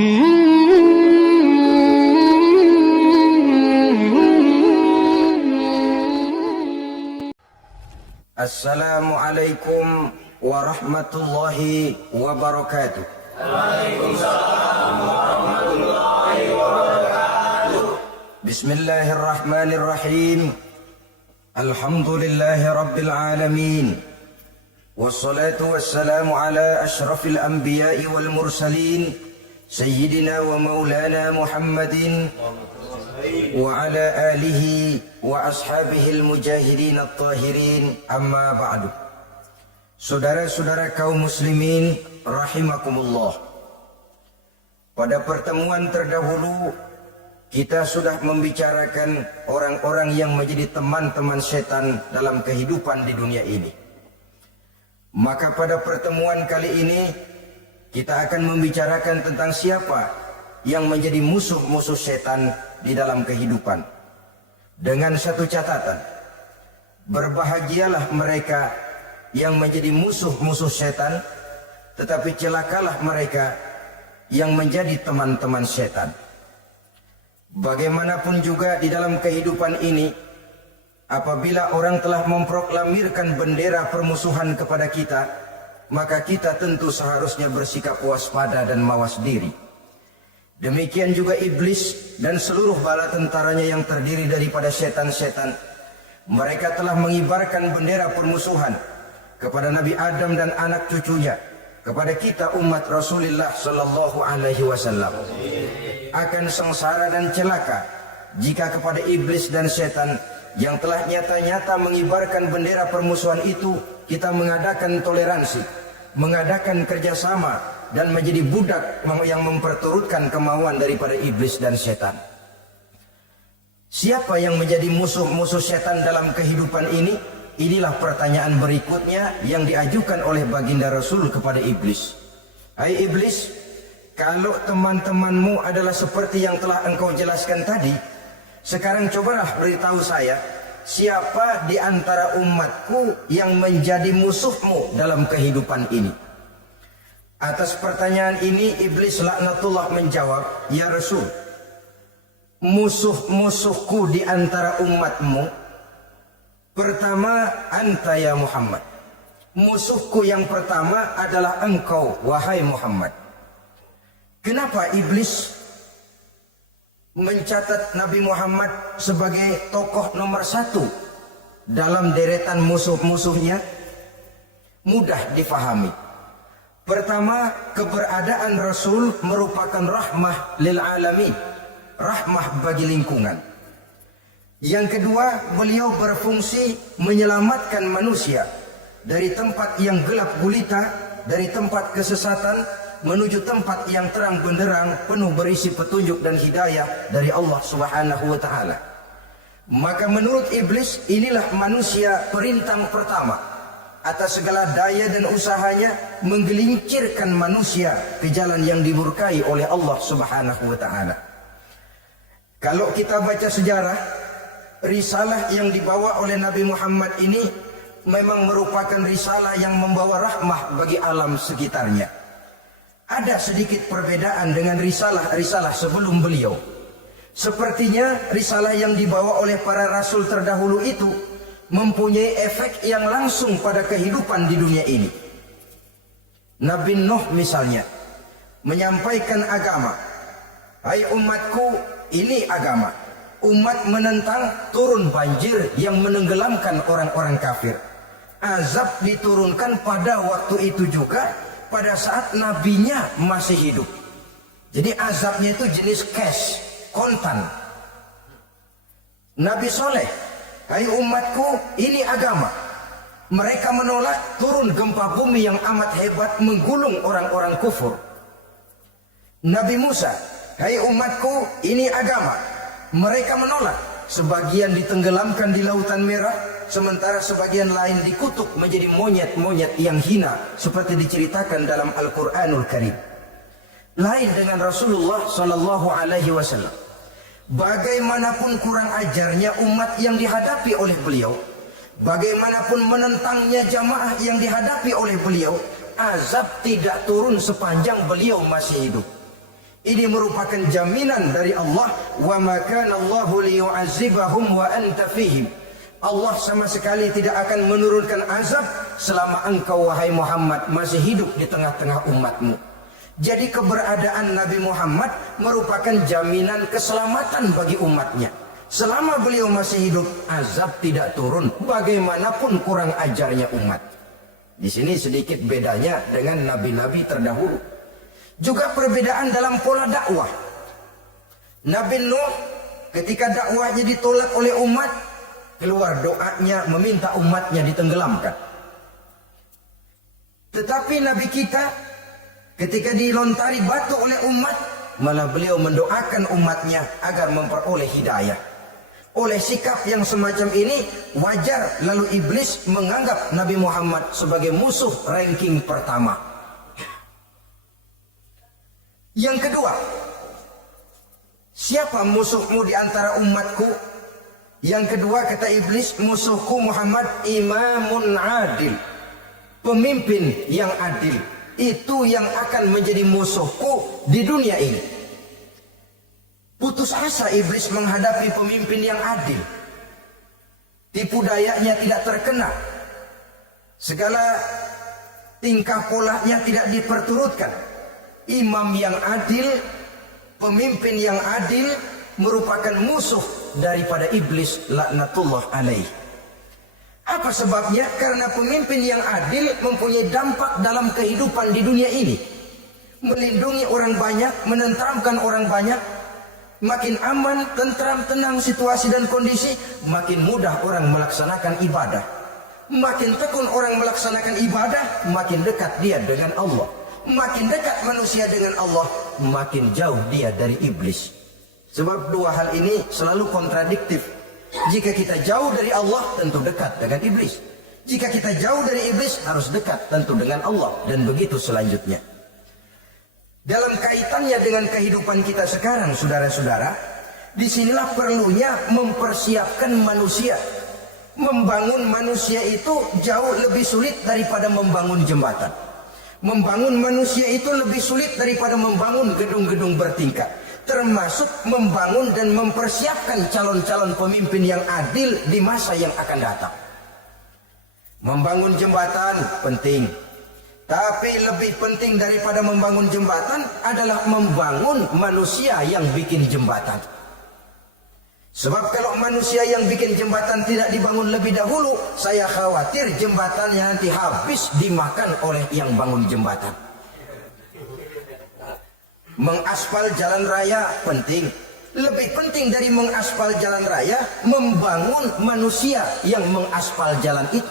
Assalamualaikum warahmatullahi wabarakatuh. Waalaikumsalam warahmatullahi wabarakatuh. Bismillahirrahmanirrahim. Alhamdulillahi rabbil alamin. Wassalatu wassalamu ala ashrafil anbiya'i wal mursalin Sayyidina wa maulana Muhammadin wa ala alihi wa ashabihil mujahidin at-tahirin, amma ba'du. Saudara-saudara kaum muslimin rahimakumullah. Pada pertemuan terdahulu kita sudah membicarakan orang-orang yang menjadi teman-teman setan dalam kehidupan di dunia ini. Maka pada pertemuan kali ini kita akan membicarakan tentang siapa yang menjadi musuh-musuh setan di dalam kehidupan. Dengan satu catatan, berbahagialah mereka yang menjadi musuh-musuh setan, tetapi celakalah mereka yang menjadi teman-teman setan. Bagaimanapun juga di dalam kehidupan ini, apabila orang telah memproklamirkan bendera permusuhan kepada kita, maka kita tentu seharusnya bersikap waspada dan mawas diri. Demikian juga iblis dan seluruh bala tentaranya yang terdiri daripada setan-setan. Mereka telah mengibarkan bendera permusuhan kepada Nabi Adam dan anak cucunya, kepada kita umat Rasulullah sallallahu alaihi wasallam. Akan sengsara dan celaka jika kepada iblis dan setan yang telah nyata-nyata mengibarkan bendera permusuhan itu kita mengadakan toleransi, mengadakan kerjasama, dan menjadi budak yang memperturutkan kemauan daripada iblis dan setan. Siapa yang menjadi musuh-musuh setan dalam kehidupan ini? Inilah pertanyaan berikutnya yang diajukan oleh baginda Rasul kepada iblis. Hai iblis, kalau teman-temanmu adalah seperti yang telah engkau jelaskan tadi, sekarang cobalah beritahu saya, siapa di antara umatku yang menjadi musuhmu dalam kehidupan ini? Atas pertanyaan ini iblis laknatullah menjawab, ya Rasul, musuh-musuhku di antara umatmu, pertama anta ya Muhammad. Musuhku yang pertama adalah engkau, wahai Muhammad. Kenapa iblis mencatat Nabi Muhammad sebagai tokoh nomor satu dalam deretan musuh-musuhnya? Mudah difahami. Pertama, keberadaan Rasul merupakan rahmah lil alamin, rahmah bagi lingkungan. Yang kedua, beliau berfungsi menyelamatkan manusia dari tempat yang gelap gulita, dari tempat kesesatan menuju tempat yang terang benderang penuh berisi petunjuk dan hidayah dari Allah Subhanahu wa taala. Maka menurut iblis, inilah manusia perintang pertama atas segala daya dan usahanya menggelincirkan manusia ke jalan yang dimurkai oleh Allah Subhanahu wa taala. Kalau kita baca sejarah, risalah yang dibawa oleh Nabi Muhammad ini memang merupakan risalah yang membawa rahmah bagi alam sekitarnya. Ada sedikit perbedaan dengan risalah-risalah sebelum beliau. Sepertinya risalah yang dibawa oleh para rasul terdahulu itu mempunyai efek yang langsung pada kehidupan di dunia ini. Nabi Nuh misalnya menyampaikan agama. Hai umatku, ini agama. Umat menentang, turun banjir yang menenggelamkan orang-orang kafir. Azab diturunkan pada waktu itu juga, pada saat nabinya masih hidup. Jadi azabnya itu jenis cash, kontan. Nabi Soleh, hai umatku, ini agama. Mereka menolak, turun gempa bumi yang amat hebat menggulung orang-orang kufur. Nabi Musa, hai umatku, ini agama. Mereka menolak, sebagian ditenggelamkan di Lautan Merah, sementara sebagian lain dikutuk menjadi monyet-monyet yang hina seperti diceritakan dalam Al-Qur'anul Karim. Lain dengan Rasulullah sallallahu alaihi wasallam. Bagaimanapun kurang ajarnya umat yang dihadapi oleh beliau, bagaimanapun menentangnya jamaah yang dihadapi oleh beliau, azab tidak turun sepanjang beliau masih hidup. Ini merupakan jaminan dari Allah, wa ma kana Allahu liyu'adzibahum wa anta fihim. Allah sama sekali tidak akan menurunkan azab selama engkau wahai Muhammad masih hidup di tengah-tengah umatmu. Jadi keberadaan Nabi Muhammad merupakan jaminan keselamatan bagi umatnya. Selama beliau masih hidup, azab tidak turun bagaimanapun kurang ajarnya umat. Di sini sedikit bedanya dengan nabi-nabi terdahulu. Juga perbedaan dalam pola dakwah. Nabi Nuh ketika dakwahnya ditolak oleh umat, keluar doanya meminta umatnya ditenggelamkan. Tetapi Nabi kita ketika dilontari batu oleh umat, malah beliau mendoakan umatnya agar memperoleh hidayah. Oleh sikap yang semacam ini, wajar lalu iblis menganggap Nabi Muhammad sebagai musuh ranking pertama. Yang kedua, siapa musuhmu di antara umatku? Yang kedua kata iblis, musuhku Muhammad imamun adil, pemimpin yang adil. Itu yang akan menjadi musuhku di dunia ini. Putus asa iblis menghadapi pemimpin yang adil. Tipu dayanya tidak terkena. Segala tingkah polanya tidak diperturutkan. Imam yang adil, pemimpin yang adil merupakan musuh daripada iblis laknatullah alaih. Apa sebabnya? Karena pemimpin yang adil mempunyai dampak dalam kehidupan di dunia ini. Melindungi orang banyak, menenteramkan orang banyak. Makin aman, tentram, tenang situasi dan kondisi, makin mudah orang melaksanakan ibadah. Makin tekun orang melaksanakan ibadah, makin dekat dia dengan Allah. Makin dekat manusia dengan Allah, makin jauh dia dari iblis. Sebab dua hal ini selalu kontradiktif. Jika kita jauh dari Allah, tentu dekat dengan iblis. Jika kita jauh dari iblis, harus dekat tentu dengan Allah. Dan begitu selanjutnya. Dalam kaitannya dengan kehidupan kita sekarang, saudara-saudara, disinilah perlunya mempersiapkan manusia. Membangun manusia itu jauh lebih sulit daripada membangun jembatan. Membangun manusia itu lebih sulit daripada membangun gedung-gedung bertingkat. Termasuk membangun dan mempersiapkan calon-calon pemimpin yang adil di masa yang akan datang. Membangun jembatan penting. Tapi lebih penting daripada membangun jembatan adalah membangun manusia yang bikin jembatan. Sebab kalau manusia yang bikin jembatan tidak dibangun lebih dahulu, saya khawatir jembatannya nanti habis dimakan oleh yang bangun jembatan. Mengaspal jalan raya penting. Lebih penting dari mengaspal jalan raya, membangun manusia yang mengaspal jalan itu.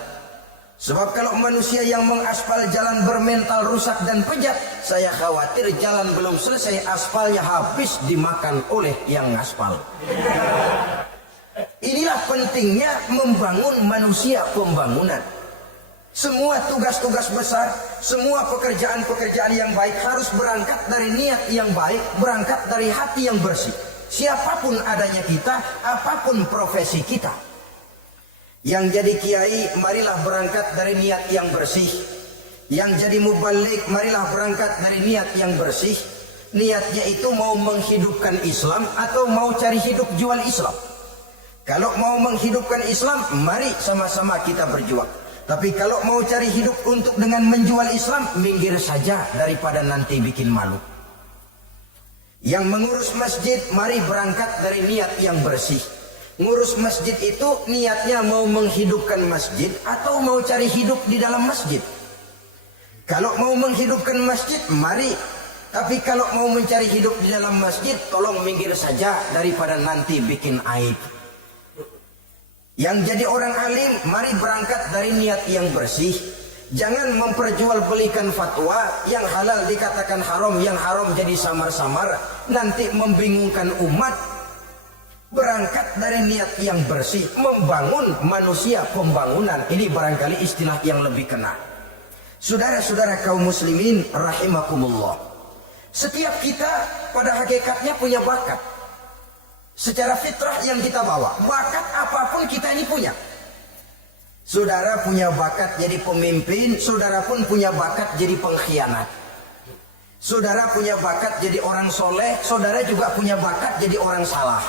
Sebab kalau manusia yang mengaspal jalan bermental rusak dan bejat, saya khawatir jalan belum selesai, aspalnya habis dimakan oleh yang ngaspal. Inilah pentingnya membangun manusia pembangunan. Semua tugas-tugas besar, semua pekerjaan-pekerjaan yang baik harus berangkat dari niat yang baik, berangkat dari hati yang bersih. Siapapun adanya kita, apapun profesi kita. Yang jadi kiai, marilah berangkat dari niat yang bersih. Yang jadi mubalik, marilah berangkat dari niat yang bersih. Niatnya itu mau menghidupkan Islam atau mau cari hidup jual Islam. Kalau mau menghidupkan Islam, mari sama-sama kita berjuang. Tapi kalau mau cari hidup untuk dengan menjual Islam, minggir saja daripada nanti bikin malu. Yang mengurus masjid, mari berangkat dari niat yang bersih. Ngurus masjid itu niatnya mau menghidupkan masjid atau mau cari hidup di dalam masjid. Kalau mau menghidupkan masjid, mari. Tapi kalau mau mencari hidup di dalam masjid, tolong minggir saja daripada nanti bikin aib. Yang jadi orang alim, mari berangkat dari niat yang bersih. Jangan memperjualbelikan fatwa yang halal dikatakan haram, yang haram jadi samar-samar, nanti membingungkan umat. Berangkat dari niat yang bersih, membangun manusia pembangunan. Ini barangkali istilah yang lebih kena. Saudara-saudara kaum muslimin rahimakumullah. Setiap kita pada hakikatnya punya bakat. Secara fitrah yang kita bawa, bakat apapun kita ini punya. Saudara punya bakat jadi pemimpin, saudara pun punya bakat jadi pengkhianat. Saudara punya bakat jadi orang soleh, saudara juga punya bakat jadi orang salah.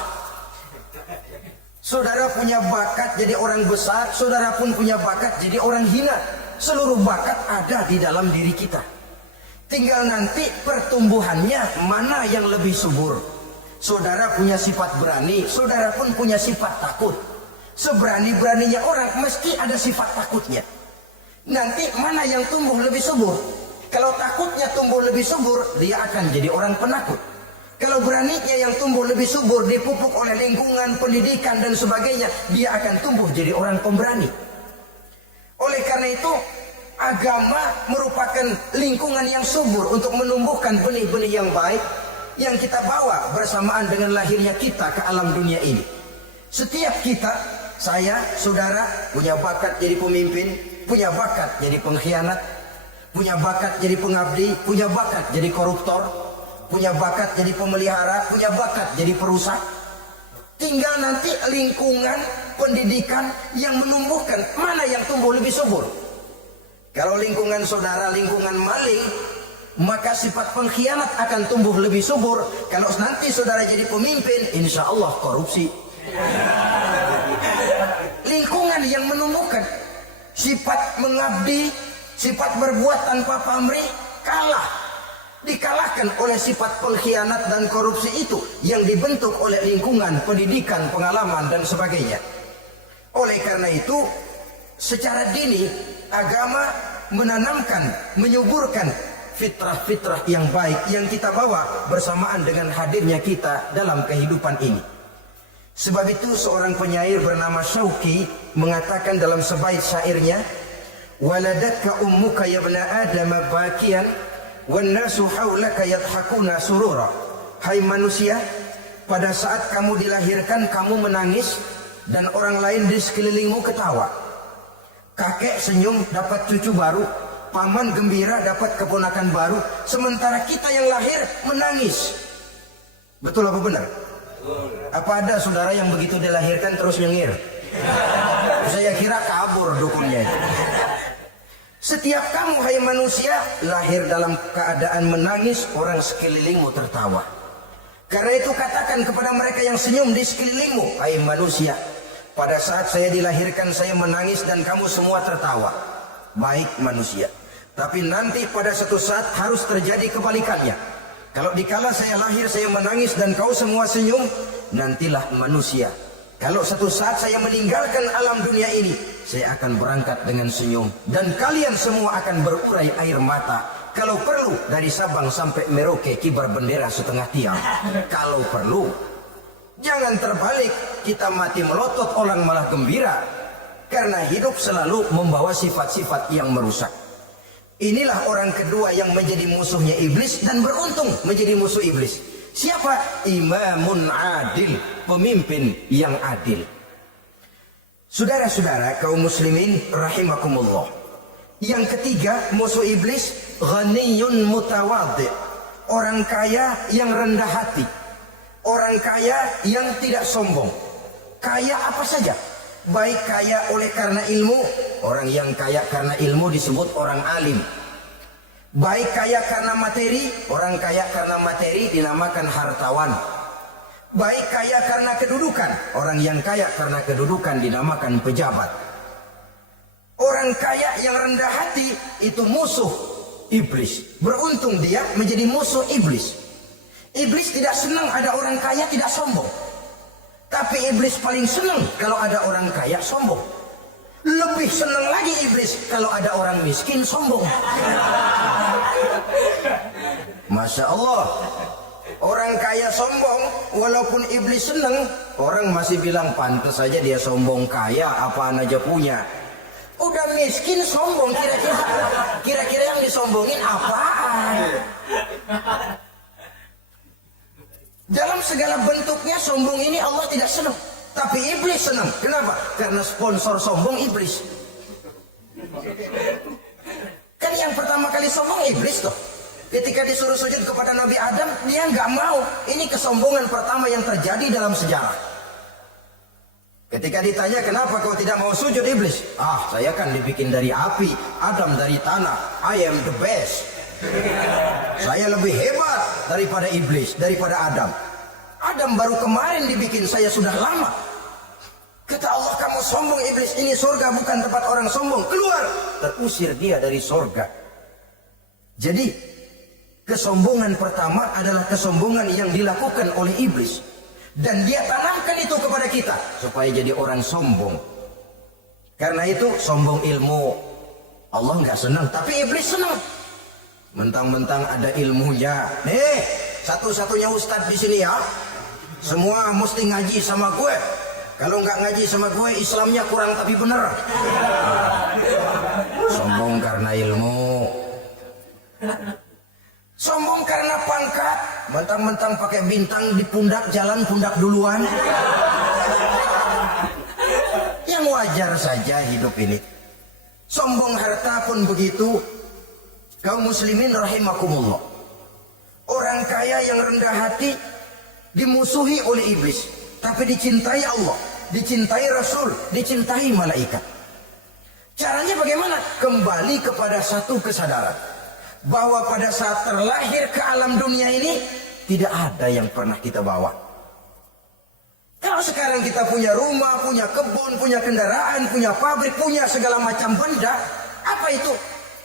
Saudara punya bakat jadi orang besar, saudara pun punya bakat jadi orang hina. Seluruh bakat ada di dalam diri kita. Tinggal nanti pertumbuhannya mana yang lebih subur. Saudara punya sifat berani, saudara pun punya sifat takut. Seberani-beraninya orang mesti ada sifat takutnya. Nanti mana yang tumbuh lebih subur? Kalau takutnya tumbuh lebih subur, dia akan jadi orang penakut. Kalau beraninya yang tumbuh lebih subur, dipupuk oleh lingkungan, pendidikan dan sebagainya, dia akan tumbuh jadi orang pemberani. Oleh karena itu, agama merupakan lingkungan yang subur untuk menumbuhkan benih-benih yang baik yang kita bawa bersamaan dengan lahirnya kita ke alam dunia ini. Setiap kita, saya, saudara, punya bakat jadi pemimpin, punya bakat jadi pengkhianat, punya bakat jadi pengabdi, punya bakat jadi koruptor, punya bakat jadi pemelihara, punya bakat jadi perusak. Tinggal nanti lingkungan pendidikan yang menumbuhkan mana yang tumbuh lebih subur. Kalau lingkungan saudara lingkungan maling, maka sifat pengkhianat akan tumbuh lebih subur. Kalau nanti saudara jadi pemimpin, insya Allah korupsi. Lingkungan yang menumbuhkan sifat mengabdi, sifat berbuat tanpa pamrih, dikalahkan oleh sifat pengkhianat dan korupsi itu yang dibentuk oleh lingkungan, pendidikan, pengalaman dan sebagainya. Oleh karena itu, secara dini agama menanamkan, menyuburkan fitrah-fitrah yang baik yang kita bawa bersamaan dengan hadirnya kita dalam kehidupan ini. Sebab itu seorang penyair bernama Syauqi mengatakan dalam sebaik syairnya, waladatka ummuka ya ibna adam bakian wan nasu haulaka yadhakuna surura. Hai manusia, pada saat kamu dilahirkan kamu menangis dan orang lain di sekelilingmu ketawa. Kakek senyum dapat cucu baru, paman gembira dapat keponakan baru, sementara kita yang lahir menangis. Betul apa benar? Apa ada saudara yang begitu dilahirkan terus nyengir? Saya kira kabur dukunnya. Setiap kamu hai manusia lahir dalam keadaan menangis, orang sekelilingmu tertawa. Karena itu katakan kepada mereka yang senyum di sekelilingmu, hai manusia, pada saat saya dilahirkan saya menangis dan kamu semua tertawa. Baik manusia. Tapi nanti pada suatu saat harus terjadi kebalikannya. Kalau dikala saya lahir saya menangis dan kau semua senyum, nantilah manusia. Kalau suatu saat saya meninggalkan alam dunia ini, saya akan berangkat dengan senyum dan kalian semua akan berurai air mata. Kalau perlu dari Sabang sampai Merauke kibar bendera setengah tiang. Kalau perlu. Jangan terbalik, kita mati melotot orang malah gembira. Karena hidup selalu membawa sifat-sifat yang merusak. Inilah orang kedua yang menjadi musuhnya iblis dan beruntung menjadi musuh iblis. Siapa? Imamun adil, pemimpin yang adil. Saudara-saudara kaum muslimin rahimakumullah. Yang ketiga musuh iblis, ghaniyun mutawadhi, orang kaya yang rendah hati. Orang kaya yang tidak sombong. Kaya apa saja, baik kaya oleh karena ilmu, orang yang kaya karena ilmu disebut orang alim. Baik kaya karena materi, orang kaya karena materi dinamakan hartawan. Baik kaya karena kedudukan, orang yang kaya karena kedudukan dinamakan pejabat. Orang kaya yang rendah hati itu musuh iblis. Beruntung dia menjadi musuh iblis. Iblis tidak senang ada orang kaya tidak sombong. Tapi iblis paling senang kalau ada orang kaya sombong. Lebih senang lagi iblis kalau ada orang miskin sombong. Masya Allah. Orang kaya sombong, walaupun iblis senang, orang masih bilang pantas saja dia sombong kaya, apaan aja punya. Udah miskin sombong, kira-kira yang disombongin apaan? Dalam segala bentuknya sombong ini Allah tidak senang. Tapi iblis senang. Kenapa? Karena sponsor sombong iblis. Kan yang pertama kali sombong iblis toh. Ketika disuruh sujud kepada Nabi Adam, dia nggak mau. Ini kesombongan pertama yang terjadi dalam sejarah. Ketika ditanya kenapa kau tidak mau sujud iblis? Ah, saya kan dibikin dari api, Adam dari tanah. I am the best. Saya lebih hebat daripada iblis, daripada Adam. Adam baru kemarin dibikin, saya sudah lama. Kata Allah, kamu sombong iblis, ini surga bukan tempat orang sombong, keluar. Terusir dia dari surga. Jadi kesombongan pertama adalah kesombongan yang dilakukan oleh iblis. Dan dia tanamkan itu kepada kita supaya jadi orang sombong. Karena itu sombong ilmu, Allah nggak senang, tapi iblis senang. Mentang-mentang ada ilmunya. Nih, satu-satunya ustadz di sini ya. Semua mesti ngaji sama gue. Kalau nggak ngaji sama gue, Islamnya kurang tapi bener. Sombong karena ilmu. Sombong karena pangkat. Mentang-mentang pakai bintang di pundak, jalan pundak duluan. Yang wajar saja hidup ini. Sombong harta pun begitu. Kaum muslimin rahimakumullah. Orang kaya yang rendah hati dimusuhi oleh iblis, tapi dicintai Allah, dicintai Rasul, dicintai malaikat. Caranya bagaimana? Kembali kepada satu kesadaran bahwa pada saat terlahir ke alam dunia ini tidak ada yang pernah kita bawa. Kalau sekarang kita punya rumah, punya kebun, punya kendaraan, punya pabrik, punya segala macam benda, apa itu?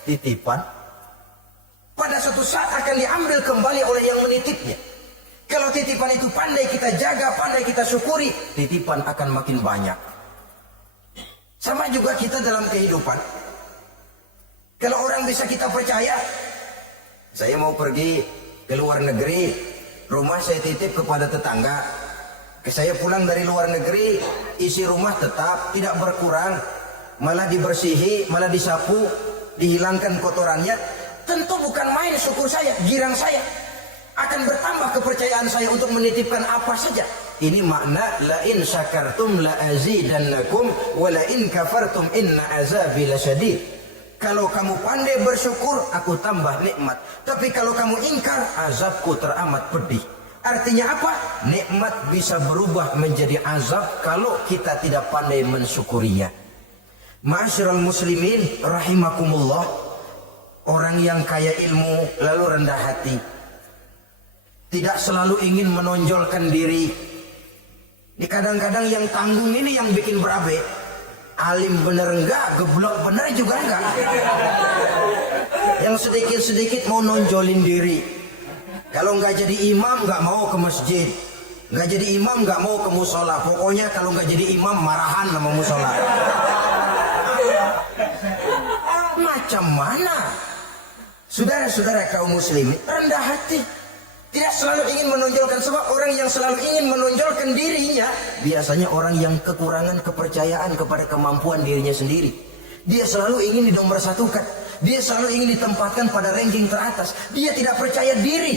Titipan. Pada suatu saat akan diambil kembali oleh yang menitipnya. Kalau titipan itu pandai kita jaga, pandai kita syukuri, titipan akan makin banyak. Sama juga kita dalam kehidupan. Kalau orang bisa kita percaya, saya mau pergi ke luar negeri, rumah saya titip kepada tetangga. Saya pulang dari luar negeri, isi rumah tetap tidak berkurang, malah dibersihi, malah disapu, dihilangkan kotorannya. Tentu bukan main syukur saya, girang saya. Akan bertambah kepercayaan saya untuk menitipkan apa saja. Ini makna la in syakartum la azidannakum wa la in kafartum inna azabi lasyadid. Kalau kamu pandai bersyukur, aku tambah nikmat. Tapi kalau kamu ingkar, azabku teramat pedih. Artinya apa? Nikmat bisa berubah menjadi azab kalau kita tidak pandai mensyukurinya. Ma'asyiral muslimin rahimakumullah. Orang yang kaya ilmu lalu rendah hati, tidak selalu ingin menonjolkan diri. Ini kadang-kadang yang tanggung ini yang bikin berabe. Alim bener enggak, geblok bener juga enggak. Yang sedikit-sedikit mau nonjolin diri. Kalau enggak jadi imam enggak mau ke masjid. Enggak jadi imam enggak mau ke musola. Pokoknya kalau enggak jadi imam marahan sama musola. Macam mana? Saudara-saudara kaum muslimin rendah hati, tidak selalu ingin menonjolkan. Sebab orang yang selalu ingin menonjolkan dirinya biasanya orang yang kekurangan kepercayaan kepada kemampuan dirinya sendiri. Dia selalu ingin dinomorsatukan, dia selalu ingin ditempatkan pada ranking teratas. Dia tidak percaya diri.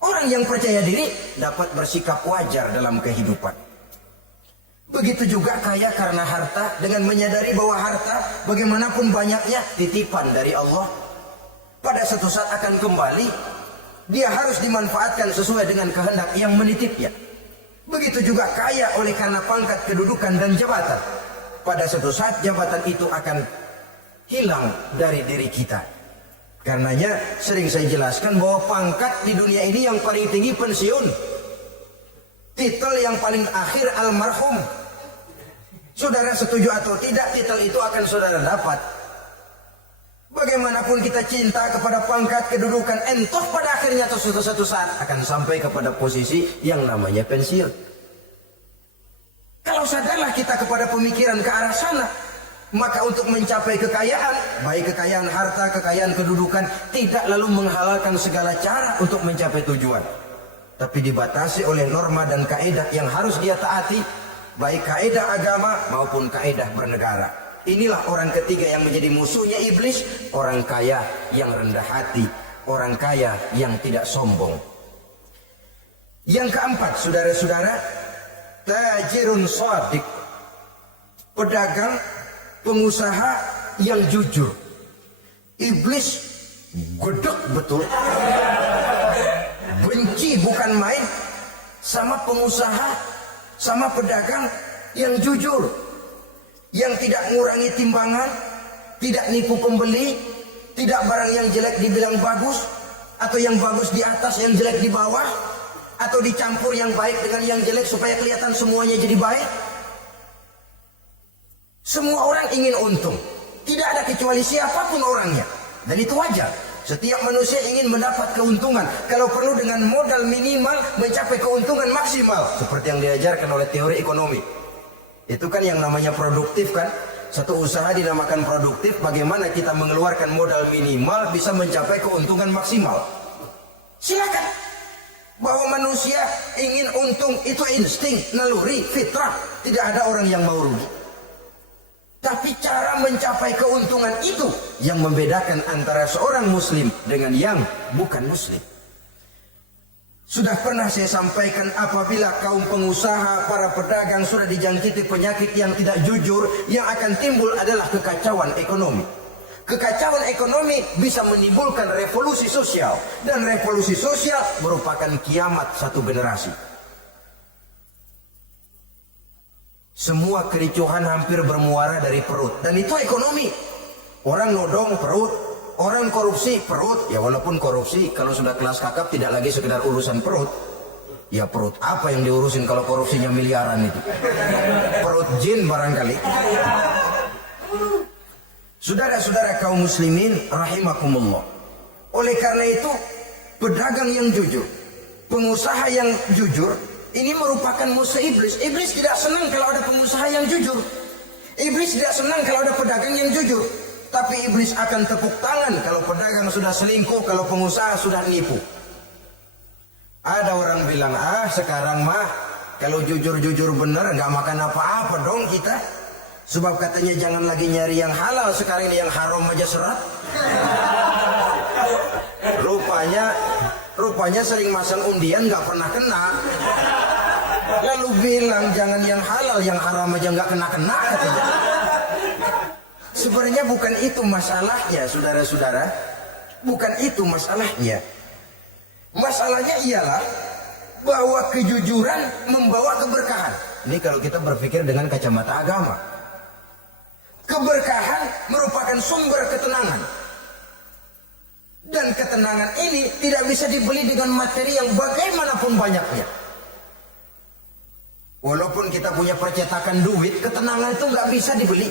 Orang yang percaya diri dapat bersikap wajar dalam kehidupan. Begitu juga kaya karena harta, dengan menyadari bahwa harta bagaimanapun banyaknya titipan dari Allah. Pada suatu saat akan kembali, dia harus dimanfaatkan sesuai dengan kehendak yang menitipnya. Begitu juga kaya oleh karena pangkat, kedudukan dan jabatan. Pada suatu saat jabatan itu akan hilang dari diri kita. Karenanya sering saya jelaskan bahwa pangkat di dunia ini yang paling tinggi pensiun. Titel yang paling akhir almarhum. Saudara setuju atau tidak, titel itu akan saudara dapat. Bagaimanapun kita cinta kepada pangkat, kedudukan, entah pada akhirnya atau suatu saat akan sampai kepada posisi yang namanya pensiun. Kalau sadarlah kita kepada pemikiran ke arah sana, maka untuk mencapai kekayaan, baik kekayaan harta, kekayaan kedudukan, tidak lalu menghalalkan segala cara untuk mencapai tujuan. Tapi dibatasi oleh norma dan kaedah yang harus dia taati, baik kaedah agama maupun kaedah bernegara. Inilah orang ketiga yang menjadi musuhnya iblis, orang kaya yang rendah hati, orang kaya yang tidak sombong. Yang keempat, saudara-saudara, tajirun shadiq, pedagang, pengusaha yang jujur. Iblis gedek betul, benci bukan main sama pengusaha, sama pedagang yang jujur, yang tidak mengurangi timbangan, tidak nipu pembeli, tidak barang yang jelek dibilang bagus, Atau yang bagus di atas, yang jelek di bawah? Atau dicampur yang baik dengan yang jelek supaya kelihatan semuanya jadi baik? Semua orang ingin untung. Tidak ada kecuali siapapun orangnya. Dan itu wajar. Setiap manusia ingin mendapat keuntungan. Kalau perlu dengan modal minimal mencapai keuntungan maksimal. Seperti yang diajarkan oleh teori ekonomi. Itu kan yang namanya produktif kan. Satu usaha dinamakan produktif. Bagaimana kita mengeluarkan modal minimal bisa mencapai keuntungan maksimal. Silakan. Bahwa manusia ingin untung itu insting, naluri, fitrah. Tidak ada orang yang mau rugi. Tapi cara mencapai keuntungan itu yang membedakan antara seorang muslim dengan yang bukan muslim. Sudah pernah saya sampaikan, apabila kaum pengusaha, para pedagang sudah dijangkiti penyakit yang tidak jujur, yang akan timbul adalah kekacauan ekonomi. Kekacauan ekonomi bisa menimbulkan revolusi sosial. Dan revolusi sosial merupakan kiamat satu generasi. Semua kericuhan hampir bermuara dari perut. Dan itu ekonomi. Orang nodong perut. Orang korupsi perut. Ya walaupun korupsi kalau sudah kelas kakap tidak lagi sekedar urusan perut. Ya perut apa yang diurusin kalau korupsinya miliaran itu. Perut jin barangkali. Saudara-saudara kaum muslimin rahimakumullah. Oleh karena itu pedagang yang jujur, pengusaha yang jujur, ini merupakan musuh iblis. Iblis tidak senang kalau ada pengusaha yang jujur. Iblis tidak senang kalau ada pedagang yang jujur. Tapi iblis akan tepuk tangan kalau pedagang sudah selingkuh, kalau pengusaha sudah nipu. Ada orang bilang, sekarang mah kalau jujur-jujur benar nggak makan apa-apa dong kita. Sebab katanya jangan lagi nyari yang halal, sekarang ini yang haram aja serat. Rupanya sering masang undian nggak pernah kena. Lalu bilang jangan yang halal, yang haram aja nggak kena-kena katanya. Sebenarnya bukan itu masalahnya, saudara-saudara. Bukan itu masalahnya. Masalahnya ialah bahwa kejujuran membawa keberkahan. Ini kalau kita berpikir dengan kacamata agama. Keberkahan merupakan sumber ketenangan. Dan ketenangan ini tidak bisa dibeli dengan materi yang bagaimanapun banyaknya. Walaupun kita punya percetakan duit, ketenangan itu nggak bisa dibeli.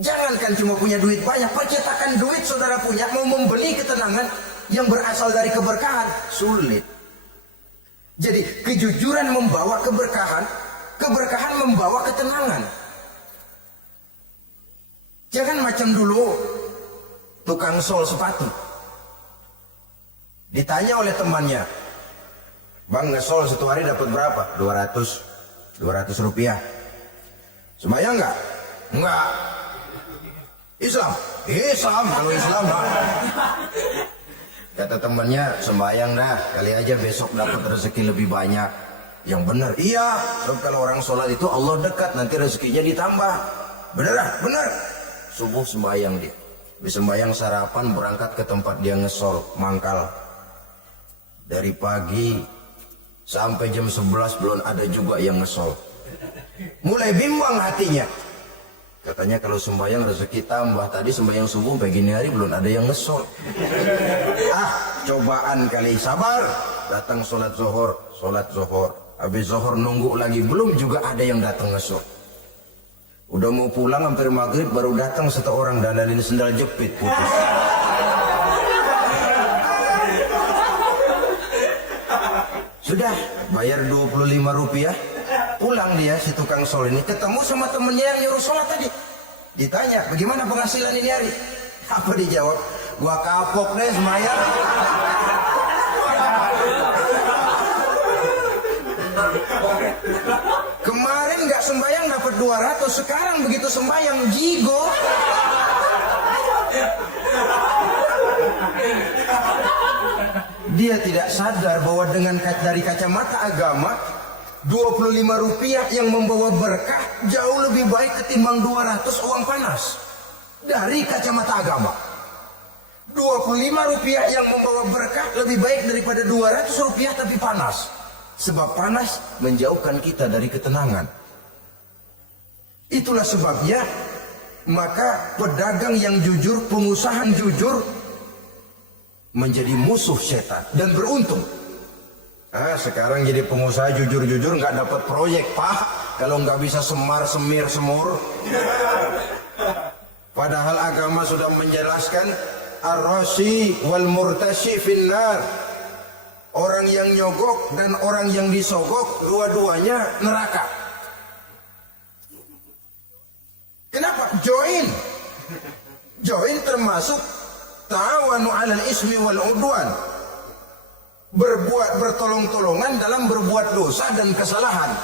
Jangankan cuma punya duit banyak, percetakan duit saudara punya, mau membeli ketenangan yang berasal dari keberkahan, sulit. Jadi kejujuran membawa keberkahan, keberkahan membawa ketenangan. Jangan macam dulu tukang sol sepatu. Ditanya oleh temannya, "Bang, ngesol satu hari dapat berapa?" 200 rupiah. Sembayang enggak? Enggak. Islam? Islam, kalau Islam nah. Kata temannya, sembayang dah, kali aja besok dapat rezeki lebih banyak. Yang benar, iya. Sebab kalau orang sholat itu Allah dekat, nanti rezekinya ditambah. Bener? Bener. Subuh sembayang dia. Habis sembayang sarapan berangkat ke tempat dia ngesol, mangkal. Dari pagi sampai jam 11 belum ada juga yang ngesol. Mulai bimbang hatinya. Katanya kalau sembahyang rezeki tambah. Tadi sembahyang subuh pagi hari belum ada yang ngesol. Cobaan kali, sabar. Datang sholat zuhur. Habis zuhur nunggu lagi, belum juga ada yang datang ngesol. Udah mau pulang hampir maghrib baru datang satu orang dandanin sendal jepit putus. Sudah bayar 25 rupiah. Pulang dia si tukang sol ini ketemu sama temennya yang nyuruh sholat tadi. Ditanya, bagaimana penghasilan ini hari? Apa dijawab? Gua kapok deh sembahyang. Kemarin nggak sembahyang dapat 200, sekarang begitu sembahyang jigo. Dia tidak sadar bahwa dengan dari kacamata agama 25 rupiah yang membawa berkah jauh lebih baik ketimbang 200 uang panas. Dari kacamata agama 25 rupiah yang membawa berkah lebih baik daripada 200 rupiah tapi panas. Sebab panas menjauhkan kita dari ketenangan. Itulah sebabnya maka pedagang yang jujur, pengusaha yang jujur, menjadi musuh setan dan beruntung. Sekarang jadi pengusaha jujur-jujur nggak dapat proyek, Pak, kalau nggak bisa semar semir semur. Padahal agama sudah menjelaskan ar-rashi wal murtashi finnar. Orang yang nyogok dan orang yang disogok dua-duanya neraka. Kenapa? Join termasuk ta'awanu 'alal ismi wal 'udwan. Bertolong-tolongan dalam berbuat dosa dan kesalahan.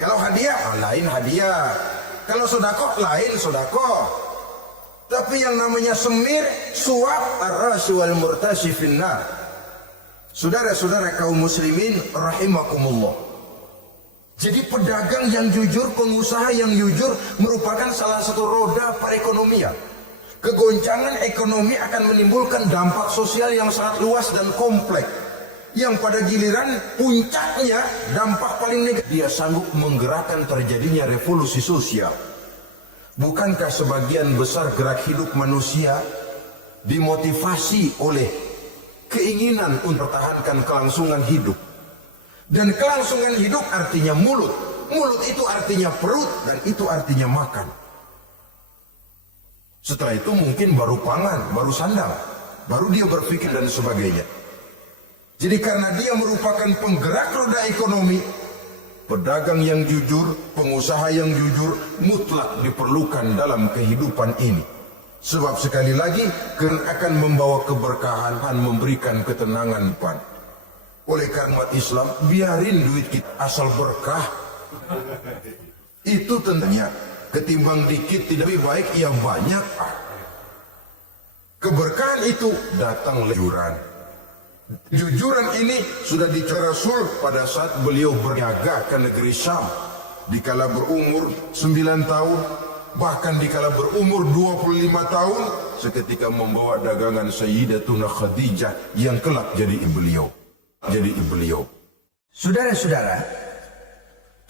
Kalau hadiah, lain hadiah. Kalau sedekah, lain sedekah. Tapi yang namanya semir, suap, ar-rashi wal murtashi finnar. Saudara-saudara kaum muslimin rahimakumullah. Jadi pedagang yang jujur, pengusaha yang jujur merupakan salah satu roda perekonomian. Kegoncangan ekonomi akan menimbulkan dampak sosial yang sangat luas dan kompleks. Yang pada giliran puncaknya dampak paling negatif, dia sanggup menggerakkan terjadinya revolusi sosial. Bukankah sebagian besar gerak hidup manusia dimotivasi oleh keinginan untuk mempertahankan kelangsungan hidup? Dan kelangsungan hidup artinya mulut. Mulut itu artinya perut dan itu artinya makan. Setelah itu mungkin baru pangan, baru sandang, baru dia berpikir dan sebagainya. Jadi karena dia merupakan penggerak roda ekonomi, pedagang yang jujur, pengusaha yang jujur mutlak diperlukan dalam kehidupan ini. Sebab sekali lagi akan membawa keberkahan dan memberikan ketenangan pan. Oleh karena Islam, biarin duit kita asal berkah. Itu tentunya ketimbang dikit tidak lebih baik yang banyak. Keberkahan itu datang lejuran. Jujuran ini sudah diceritakan Rasul pada saat beliau berniaga ke negeri Syam. Dikala berumur 9 tahun, bahkan dikala berumur 25 tahun, seketika membawa dagangan Sayyidatuna Khadijah yang kelak jadi ibu beliau. Saudara-saudara,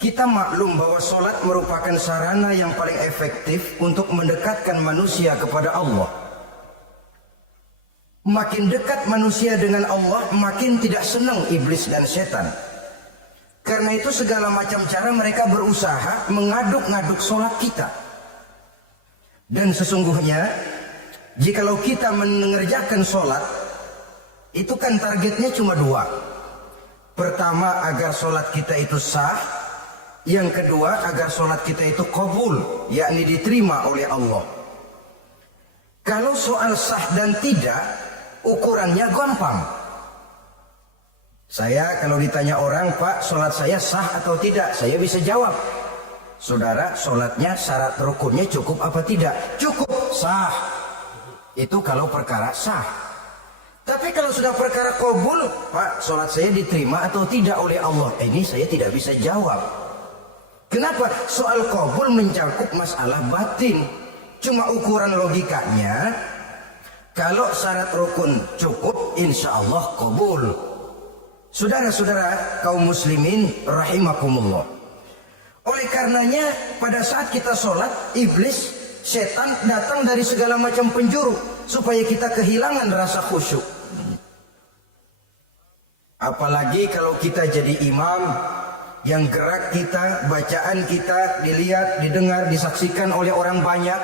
kita maklum bahwa solat merupakan sarana yang paling efektif untuk mendekatkan manusia kepada Allah. Makin dekat manusia dengan Allah, makin tidak senang iblis dan setan. Karena itu segala macam cara mereka berusaha mengaduk-ngaduk solat kita. Dan sesungguhnya, jikalau kita mengerjakan solat, itu kan targetnya cuma 2. Pertama, agar solat kita itu sah. Yang kedua, agar solat kita itu qabul, yakni diterima oleh Allah. Kalau soal sah dan tidak, ukurannya gampang. Saya kalau ditanya orang, Pak, solat saya sah atau tidak, saya bisa jawab. Saudara, solatnya syarat rukunnya cukup apa tidak? Cukup, sah. Itu kalau perkara sah. Tapi kalau sudah perkara qabul, Pak, solat saya diterima atau tidak oleh Allah, ini saya tidak bisa jawab. Kenapa? Soal qabul mencakup masalah batin. Cuma ukuran logikanya, kalau syarat rukun cukup, insya Allah qabul. Saudara-saudara kaum muslimin rahimakumullah. Oleh karenanya pada saat kita sholat, iblis, setan datang dari segala macam penjuru supaya kita kehilangan rasa khusyuk. Apalagi kalau kita jadi imam yang gerak kita, bacaan kita dilihat, didengar, disaksikan oleh orang banyak.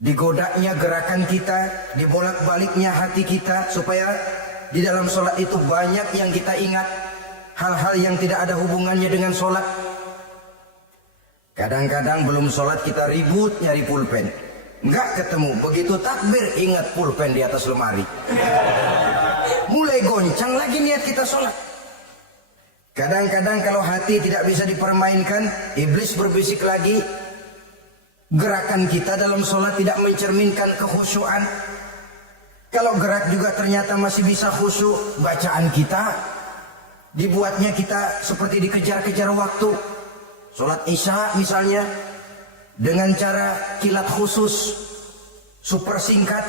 Digodanya gerakan kita, dibolak-baliknya hati kita, supaya di dalam sholat itu banyak yang kita ingat, hal-hal yang tidak ada hubungannya dengan sholat. Kadang-kadang belum sholat kita ribut nyari pulpen, nggak ketemu, begitu takbir ingat pulpen di atas lemari. Mulai goncang lagi niat kita sholat. Kadang-kadang kalau hati tidak bisa dipermainkan, iblis berbisik lagi. Gerakan kita dalam sholat tidak mencerminkan kekhusyuan. Kalau gerak juga ternyata masih bisa khusyuk, bacaan kita dibuatnya kita seperti dikejar-kejar waktu. Sholat isya misalnya dengan cara kilat khusus, super singkat.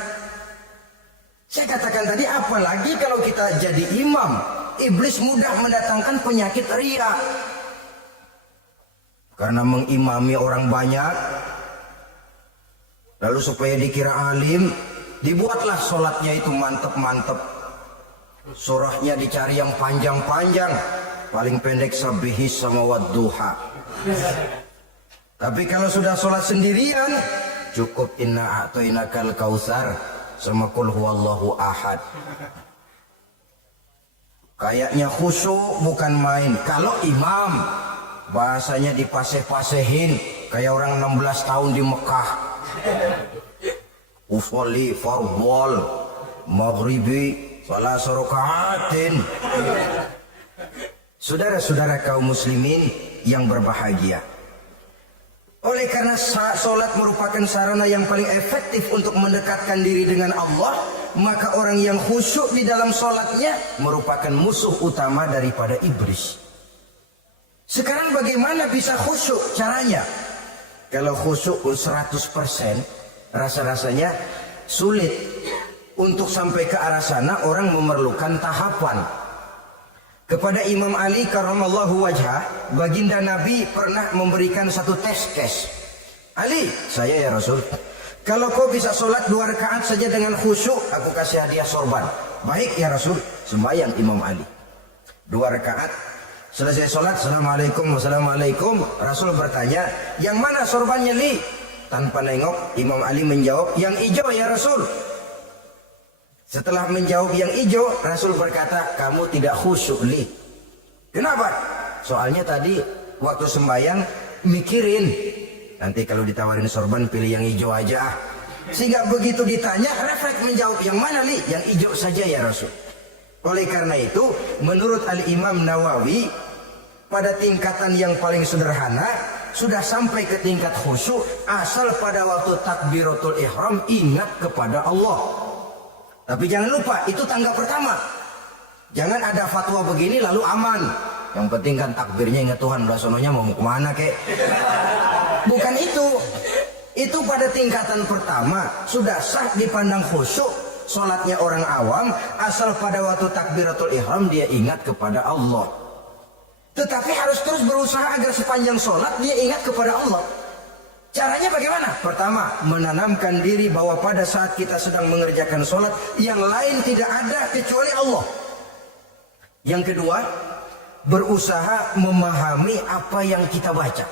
Saya katakan tadi, apalagi kalau kita jadi imam, iblis mudah mendatangkan penyakit riya. Karena mengimami orang banyak, lalu supaya dikira alim, Dibuatlah sholatnya itu mantep-mantep. Surahnya dicari yang panjang-panjang. Paling pendek sabihis sama wadduha. Tapi kalau sudah sholat sendirian, cukup inna a'tainakal kautsar sama qul huwallahu ahad. Kayaknya khusyuk bukan main. Kalau imam bahasanya dipaseh-pasehin kayak orang 16 tahun di Mekah. Usolli fardhol maghribi salah rakaatin. Saudara-saudara kaum muslimin yang berbahagia. Oleh karena sholat merupakan sarana yang paling efektif untuk mendekatkan diri dengan Allah, maka orang yang khusyuk di dalam sholatnya merupakan musuh utama daripada iblis. Sekarang bagaimana bisa khusyuk caranya? Kalau khusyuk 100%, rasa-rasanya sulit. Untuk sampai ke arah sana orang memerlukan tahapan. Kepada Imam Ali karramallahu wajhah, baginda Nabi pernah memberikan satu tes case. Ali, saya ya Rasul, kalau kau bisa sholat 2 rakaat saja dengan khusyuk, aku kasih hadiah sorban. Baik ya Rasul. Sembahyang Imam Ali 2 rakaat. Selesai sholat, assalamualaikum, wassalamualaikum. Rasul bertanya, yang mana sorbannya Li? Tanpa nengok, Imam Ali menjawab, yang hijau ya Rasul. Setelah menjawab yang hijau, Rasul berkata, kamu tidak khusyuk Li. Kenapa? Soalnya tadi waktu sembahyang mikirin, nanti kalau ditawarin sorban pilih yang hijau aja. Sehingga begitu ditanya, refleks menjawab, yang mana Li? Yang hijau saja ya Rasul. Oleh karena itu, menurut Al-Imam Nawawi, pada tingkatan yang paling sederhana, sudah sampai ke tingkat khusyuk, asal pada waktu takbiratul ihram ingat kepada Allah. Tapi jangan lupa, itu tangga pertama. Jangan ada fatwa begini lalu aman. Yang penting kan takbirnya ingat Tuhan, udah sononya mau kemana kek. Bukan itu. Itu pada tingkatan pertama sudah sah dipandang khusyuk. Sholatnya orang awam, asal pada waktu takbiratul ihram dia ingat kepada Allah. Tetapi harus terus berusaha agar sepanjang sholat dia ingat kepada Allah. Caranya bagaimana? Pertama, menanamkan diri bahwa pada saat kita sedang mengerjakan sholat, yang lain tidak ada kecuali Allah. Yang kedua, berusaha memahami apa yang kita baca.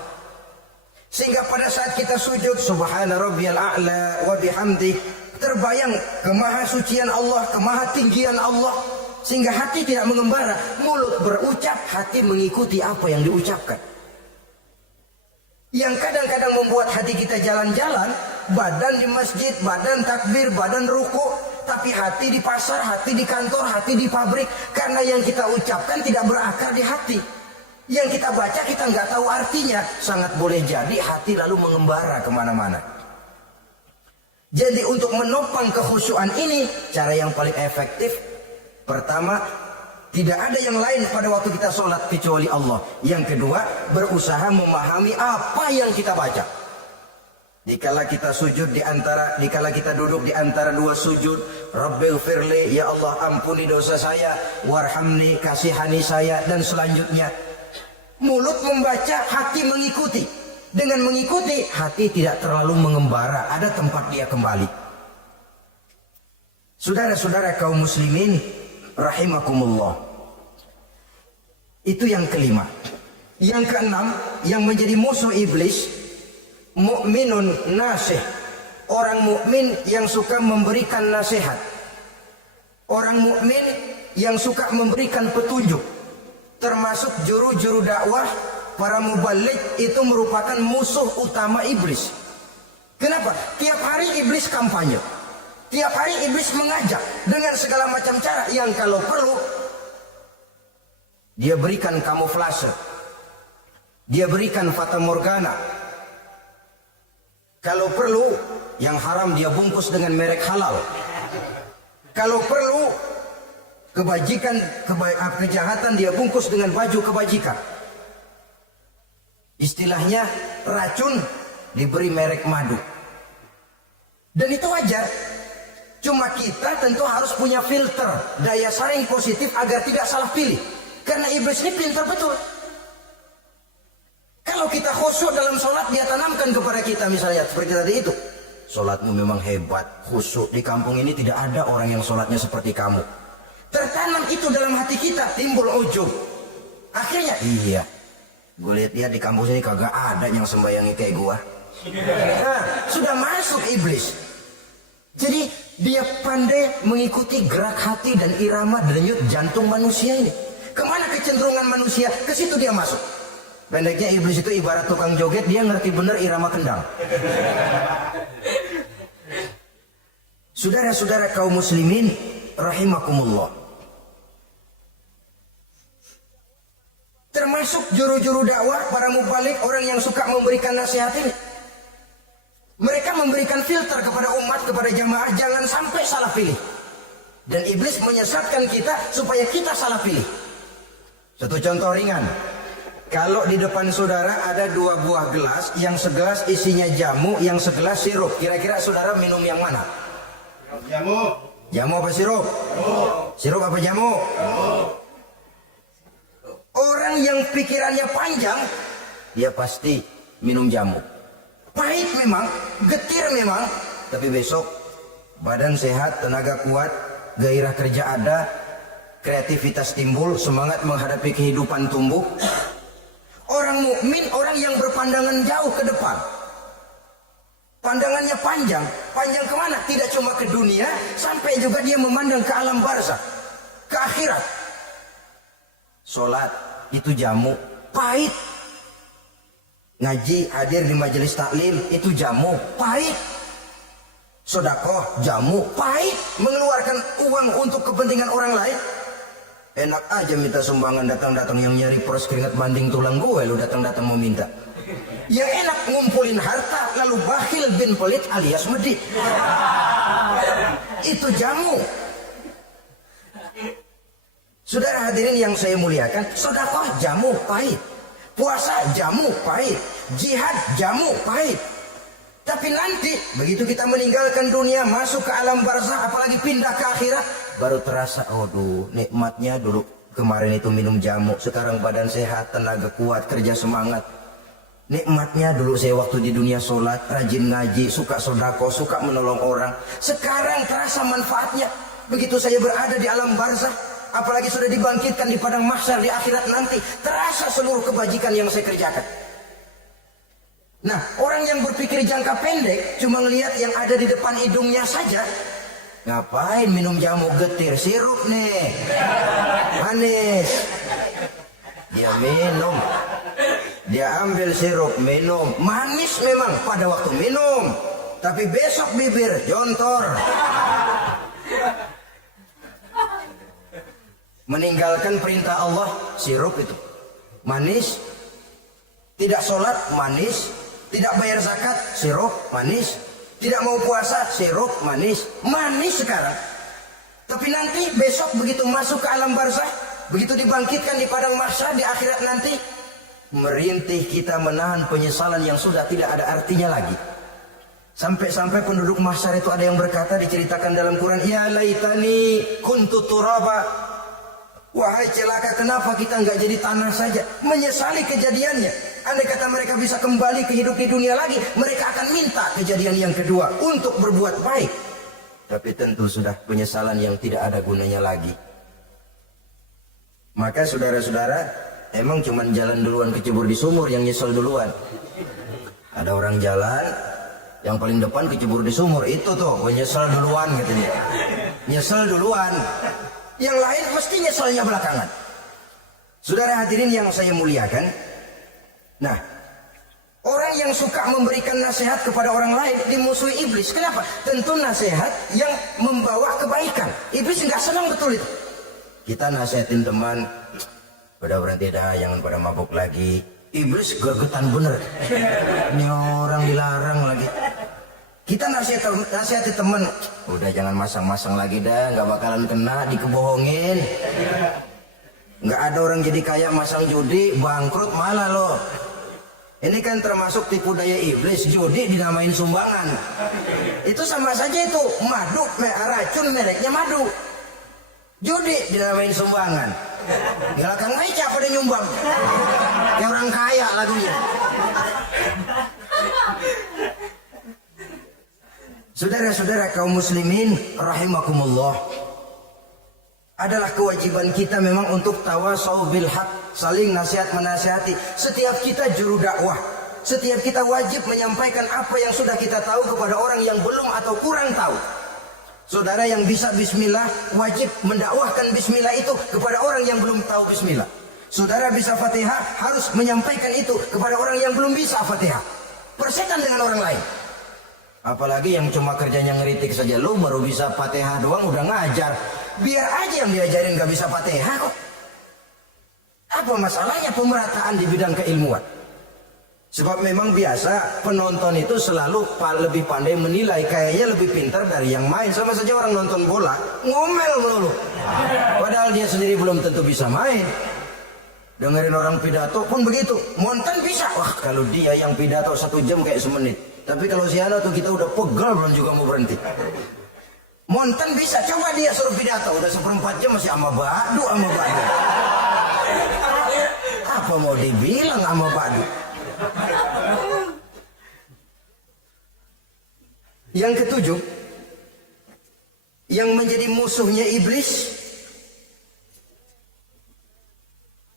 Sehingga pada saat kita sujud, subhana rabbiyal a'la wa bihamdi, terbayang kemahasucian Allah, kemahatinggian Allah. Sehingga hati tidak mengembara, mulut berucap, hati mengikuti apa yang diucapkan. Yang kadang-kadang membuat hati kita jalan-jalan, badan di masjid, badan takbir, badan ruku, tapi hati di pasar, hati di kantor, hati di pabrik. Karena yang kita ucapkan tidak berakar di hati. Yang kita baca kita nggak tahu artinya. Sangat boleh jadi hati lalu mengembara kemana-mana. Jadi untuk menopang kekhusyuan ini, cara yang paling efektif, pertama, tidak ada yang lain pada waktu kita sholat kecuali Allah. Yang kedua, berusaha memahami apa yang kita baca. Dikala kita sujud dikala kita duduk di antara 2 sujud, Rabbighfirli, ya Allah ampuni dosa saya, warhamni, kasihani saya, dan selanjutnya. Mulut membaca, hati mengikuti. Dengan mengikuti, hati tidak terlalu mengembara, ada tempat dia kembali. Saudara-saudara kaum muslimin rahimakumullah. Itu yang kelima. Yang keenam, yang menjadi musuh iblis, mukminun nasih. Orang mukmin yang suka memberikan nasihat. Orang mukmin yang suka memberikan petunjuk. Termasuk juru-juru dakwah, para mubaligh itu merupakan musuh utama iblis. Kenapa? Tiap hari iblis kampanye. Tiap hari iblis mengajak dengan segala macam cara yang kalau perlu dia berikan kamuflase. Dia berikan fata morgana. Kalau perlu yang haram dia bungkus dengan merek halal. Kalau perlu kejahatan dia bungkus dengan baju kebajikan. Istilahnya racun diberi merek madu. Dan itu wajar. Cuma kita tentu harus punya filter, daya saring positif agar tidak salah pilih. Karena iblis ini pintar betul. Kalau kita khusyuk dalam sholat, dia tanamkan kepada kita misalnya seperti tadi itu. Sholatmu memang hebat, khusyuk. Di kampung ini tidak ada orang yang sholatnya seperti kamu. Tertanam itu dalam hati kita, timbul ujub. Akhirnya, iya, gue lihat dia di kampus ini kagak ada yang sembayangi kayak gua. Nah, sudah masuk iblis. Jadi dia pandai mengikuti gerak hati dan irama denyut jantung manusia ini. Kemana kecenderungan manusia, ke situ dia masuk. Pendeknya iblis itu ibarat tukang joget, dia ngerti bener irama kendang. Saudara-saudara kaum muslimin rahimakumullah, termasuk juru-juru dakwah, para mubalik, orang yang suka memberikan nasihat ini, mereka memberikan filter kepada umat, kepada jamaah, jangan sampai salah pilih. Dan iblis menyesatkan kita supaya kita salah pilih. Satu contoh ringan, kalau di depan saudara ada 2 buah gelas, yang segelas isinya jamu, yang segelas sirup, kira-kira saudara minum yang mana? Jamu. Jamu apa sirup? Jamu. Sirup apa jamu? Jamu. Orang yang pikirannya panjang, dia pasti minum jamu. Pahit memang, getir memang, tapi besok badan sehat, tenaga kuat, gairah kerja ada, kreativitas timbul, semangat menghadapi kehidupan tumbuh. Orang mukmin, orang yang berpandangan jauh ke depan. Pandangannya panjang. Panjang kemana? Tidak cuma ke dunia, sampai juga dia memandang ke alam barzakh, ke akhirat. Sholat itu jamu, pahit. Ngaji, hadir di majelis taklim, itu jamu, pahit. Sedekah, jamu, pahit. Mengeluarkan uang untuk kepentingan orang lain. Enak aja minta sumbangan, datang-datang yang nyari pros keringat banding tulang gue, lu datang-datang mau minta. Yang enak ngumpulin harta, lalu bakhil bin pelit alias medit. Itu jamu. Saudara hadirin yang saya muliakan, sedekah jamu pahit, puasa jamu pahit, jihad jamu pahit. Tapi nanti begitu kita meninggalkan dunia, masuk ke alam barzakh, apalagi pindah ke akhirat, baru terasa, aduh, nikmatnya dulu kemarin itu minum jamu, sekarang badan sehat, tenaga kuat, kerja semangat. Nikmatnya dulu saya waktu di dunia sholat, rajin ngaji, suka sedekah, suka menolong orang. Sekarang terasa manfaatnya begitu saya berada di alam barzakh, apalagi sudah dibangkitkan di padang mahsyar di akhirat nanti, terasa seluruh kebajikan yang saya kerjakan. Nah, orang yang berpikir jangka pendek, cuma ngelihat yang ada di depan hidungnya saja. Ngapain minum jamu getir, sirup nih, manis. Dia minum, dia ambil sirup, minum, manis memang pada waktu minum, tapi besok bibir jontor. Meninggalkan perintah Allah, sirup itu manis. Tidak sholat, manis. Tidak bayar zakat, sirup, manis. Tidak mau puasa, sirup, manis. Manis sekarang. Tapi nanti besok begitu masuk ke alam barzakh, begitu dibangkitkan di padang mahsyar di akhirat nanti, merintih kita menahan penyesalan yang sudah tidak ada artinya lagi. Sampai-sampai penduduk mahsyar itu ada yang berkata, diceritakan dalam Quran, ya laitani kuntu turaba. Wahai celaka, kenapa kita nggak jadi tanah saja? Menyesali kejadiannya. Andai kata mereka bisa kembali ke hidup di dunia lagi, mereka akan minta kejadian yang kedua untuk berbuat baik. Tapi tentu sudah penyesalan yang tidak ada gunanya lagi. Maka saudara-saudara, emang cuman jalan duluan kecebur di sumur yang nyesel duluan. Ada orang jalan, yang paling depan kecebur di sumur, itu tuh, nyesel duluan gitu dia. Nyesel duluan. Yang lain mesti nyeselnya belakangan. Saudara hadirin yang saya muliakan, nah, orang yang suka memberikan nasihat kepada orang lain dimusuhi iblis. Kenapa? Tentu nasihat yang membawa kebaikan. Iblis nggak senang betul itu. Kita nasihatin teman, udah berhenti dah, jangan pada mabuk lagi. Iblis gergetan bener. Ini orang dilarang lagi. Kita nasihati teman, udah jangan masang-masang lagi dah, nggak bakalan kena, dikebohongin. Nggak ada orang jadi kaya masang judi, bangkrut malah loh. Ini kan termasuk tipu daya iblis, judi dinamain sumbangan. Itu sama saja itu, madu, racun mereknya madu. Judi dinamain sumbangan. Galakang meja pada nyumbang. Kayak orang kaya lagunya. Saudara-saudara kaum muslimin rahimakumullah, adalah kewajiban kita memang untuk tawasau bil haq, saling nasihat menasihati. Setiap kita juru dakwah, setiap kita wajib menyampaikan apa yang sudah kita tahu kepada orang yang belum atau kurang tahu. Saudara yang bisa bismillah wajib mendakwahkan bismillah itu kepada orang yang belum tahu bismillah. Saudara bisa Fatihah harus menyampaikan itu kepada orang yang belum bisa Fatihah. Persetan dengan orang lain. Apalagi yang cuma kerjanya ngeritik saja, lu baru bisa Fatihah doang udah ngajar. Biar aja yang diajarin gak bisa Fatihah kok. Apa masalahnya pemerataan di bidang keilmuan? Sebab memang biasa penonton itu selalu lebih pandai menilai, kayaknya lebih pintar dari yang main. Sama saja orang nonton bola ngomel melulu, padahal dia sendiri belum tentu bisa main. Dengerin orang pidato pun begitu, Montan bisa. Wah, kalau dia yang pidato 1 jam kayak semenit. Tapi kalau si Ana tuh kita udah pegel belum juga mau berhenti. Montan bisa, coba dia suruh pidato udah 1/4 jam masih ama badu. Apa mau dibilang ama badu? Yang ketujuh, yang menjadi musuhnya iblis,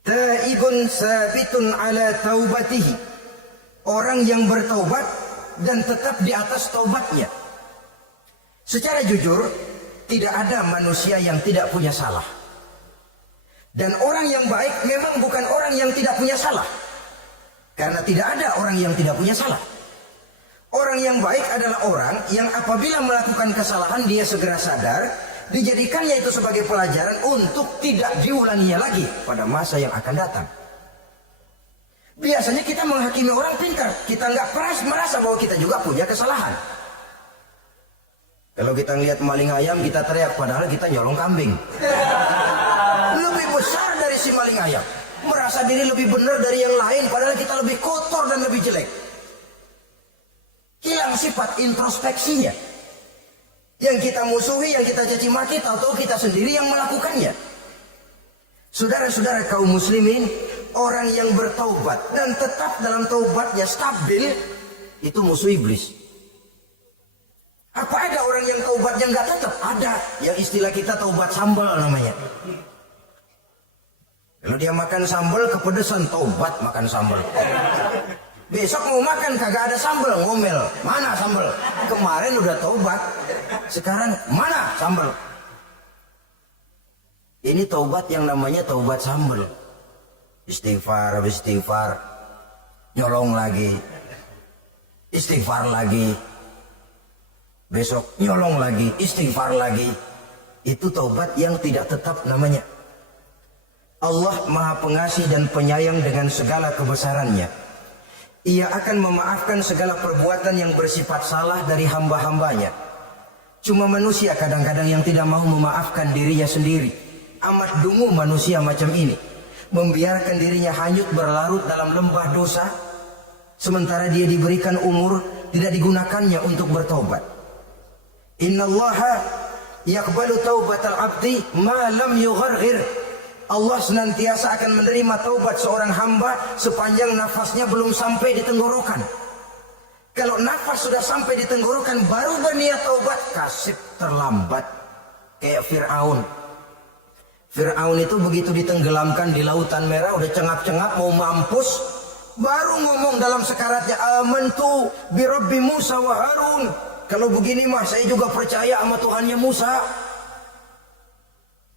taibun sabitun ala taubatihi, orang yang bertaubat dan tetap di atas taubatnya. Secara jujur, tidak ada manusia yang tidak punya salah. Dan orang yang baik memang bukan orang yang tidak punya salah. Karena tidak ada orang yang tidak punya salah. Orang yang baik adalah orang yang apabila melakukan kesalahan dia segera sadar, dijadikannya itu sebagai pelajaran untuk tidak diulanginya lagi pada masa yang akan datang. Biasanya kita menghakimi orang pintar, kita nggak pernah merasa bahwa kita juga punya kesalahan. Kalau kita lihat maling ayam kita teriak, padahal kita nyolong kambing. Lebih besar dari si maling ayam, merasa diri lebih benar dari yang lain, padahal kita lebih kotor dan lebih jelek. Hilang sifat introspeksinya. Yang kita musuhi, yang kita caci maki, tahu-tahu kita sendiri yang melakukannya. Saudara-saudara kaum muslimin, orang yang bertaubat dan tetap dalam taubatnya stabil, itu musuh iblis. Apa ada orang yang taubatnya nggak tetap? Ada. Yang istilah kita taubat sambal namanya. Kalau dia makan sambal kepedesan, taubat makan sambal. Besok mau makan kagak ada sambal, ngomel. Mana sambal? Kemarin udah taubat, sekarang mana sambal? Ini taubat yang namanya taubat sambal. Istighfar, istighfar, nyolong lagi, istighfar lagi, besok nyolong lagi, istighfar lagi. Itu taubat yang tidak tetap namanya. Allah Maha Pengasih dan Penyayang dengan segala kebesarannya. Ia akan memaafkan segala perbuatan yang bersifat salah dari hamba-hambanya. Cuma manusia kadang-kadang yang tidak mau memaafkan dirinya sendiri. Amat dungu manusia macam ini, membiarkan dirinya hanyut berlarut dalam lembah dosa, sementara dia diberikan umur tidak digunakannya untuk bertobat. Innallaha yaqbalu taubatal abdi ma lam yugharghir. Allah senantiasa akan menerima taubat seorang hamba sepanjang nafasnya belum sampai di tenggorokan. Kalau nafas sudah sampai di tenggorokan baru berniat taubat, kasih terlambat. Kayak Fir'aun. Fir'aun itu begitu ditenggelamkan di lautan merah, udah cengap-cengap mau mampus, baru ngomong dalam sekaratnya, amantu bi Rabbi Musa wa Harun. Kalau begini mah saya juga percaya sama Tuhannya Musa.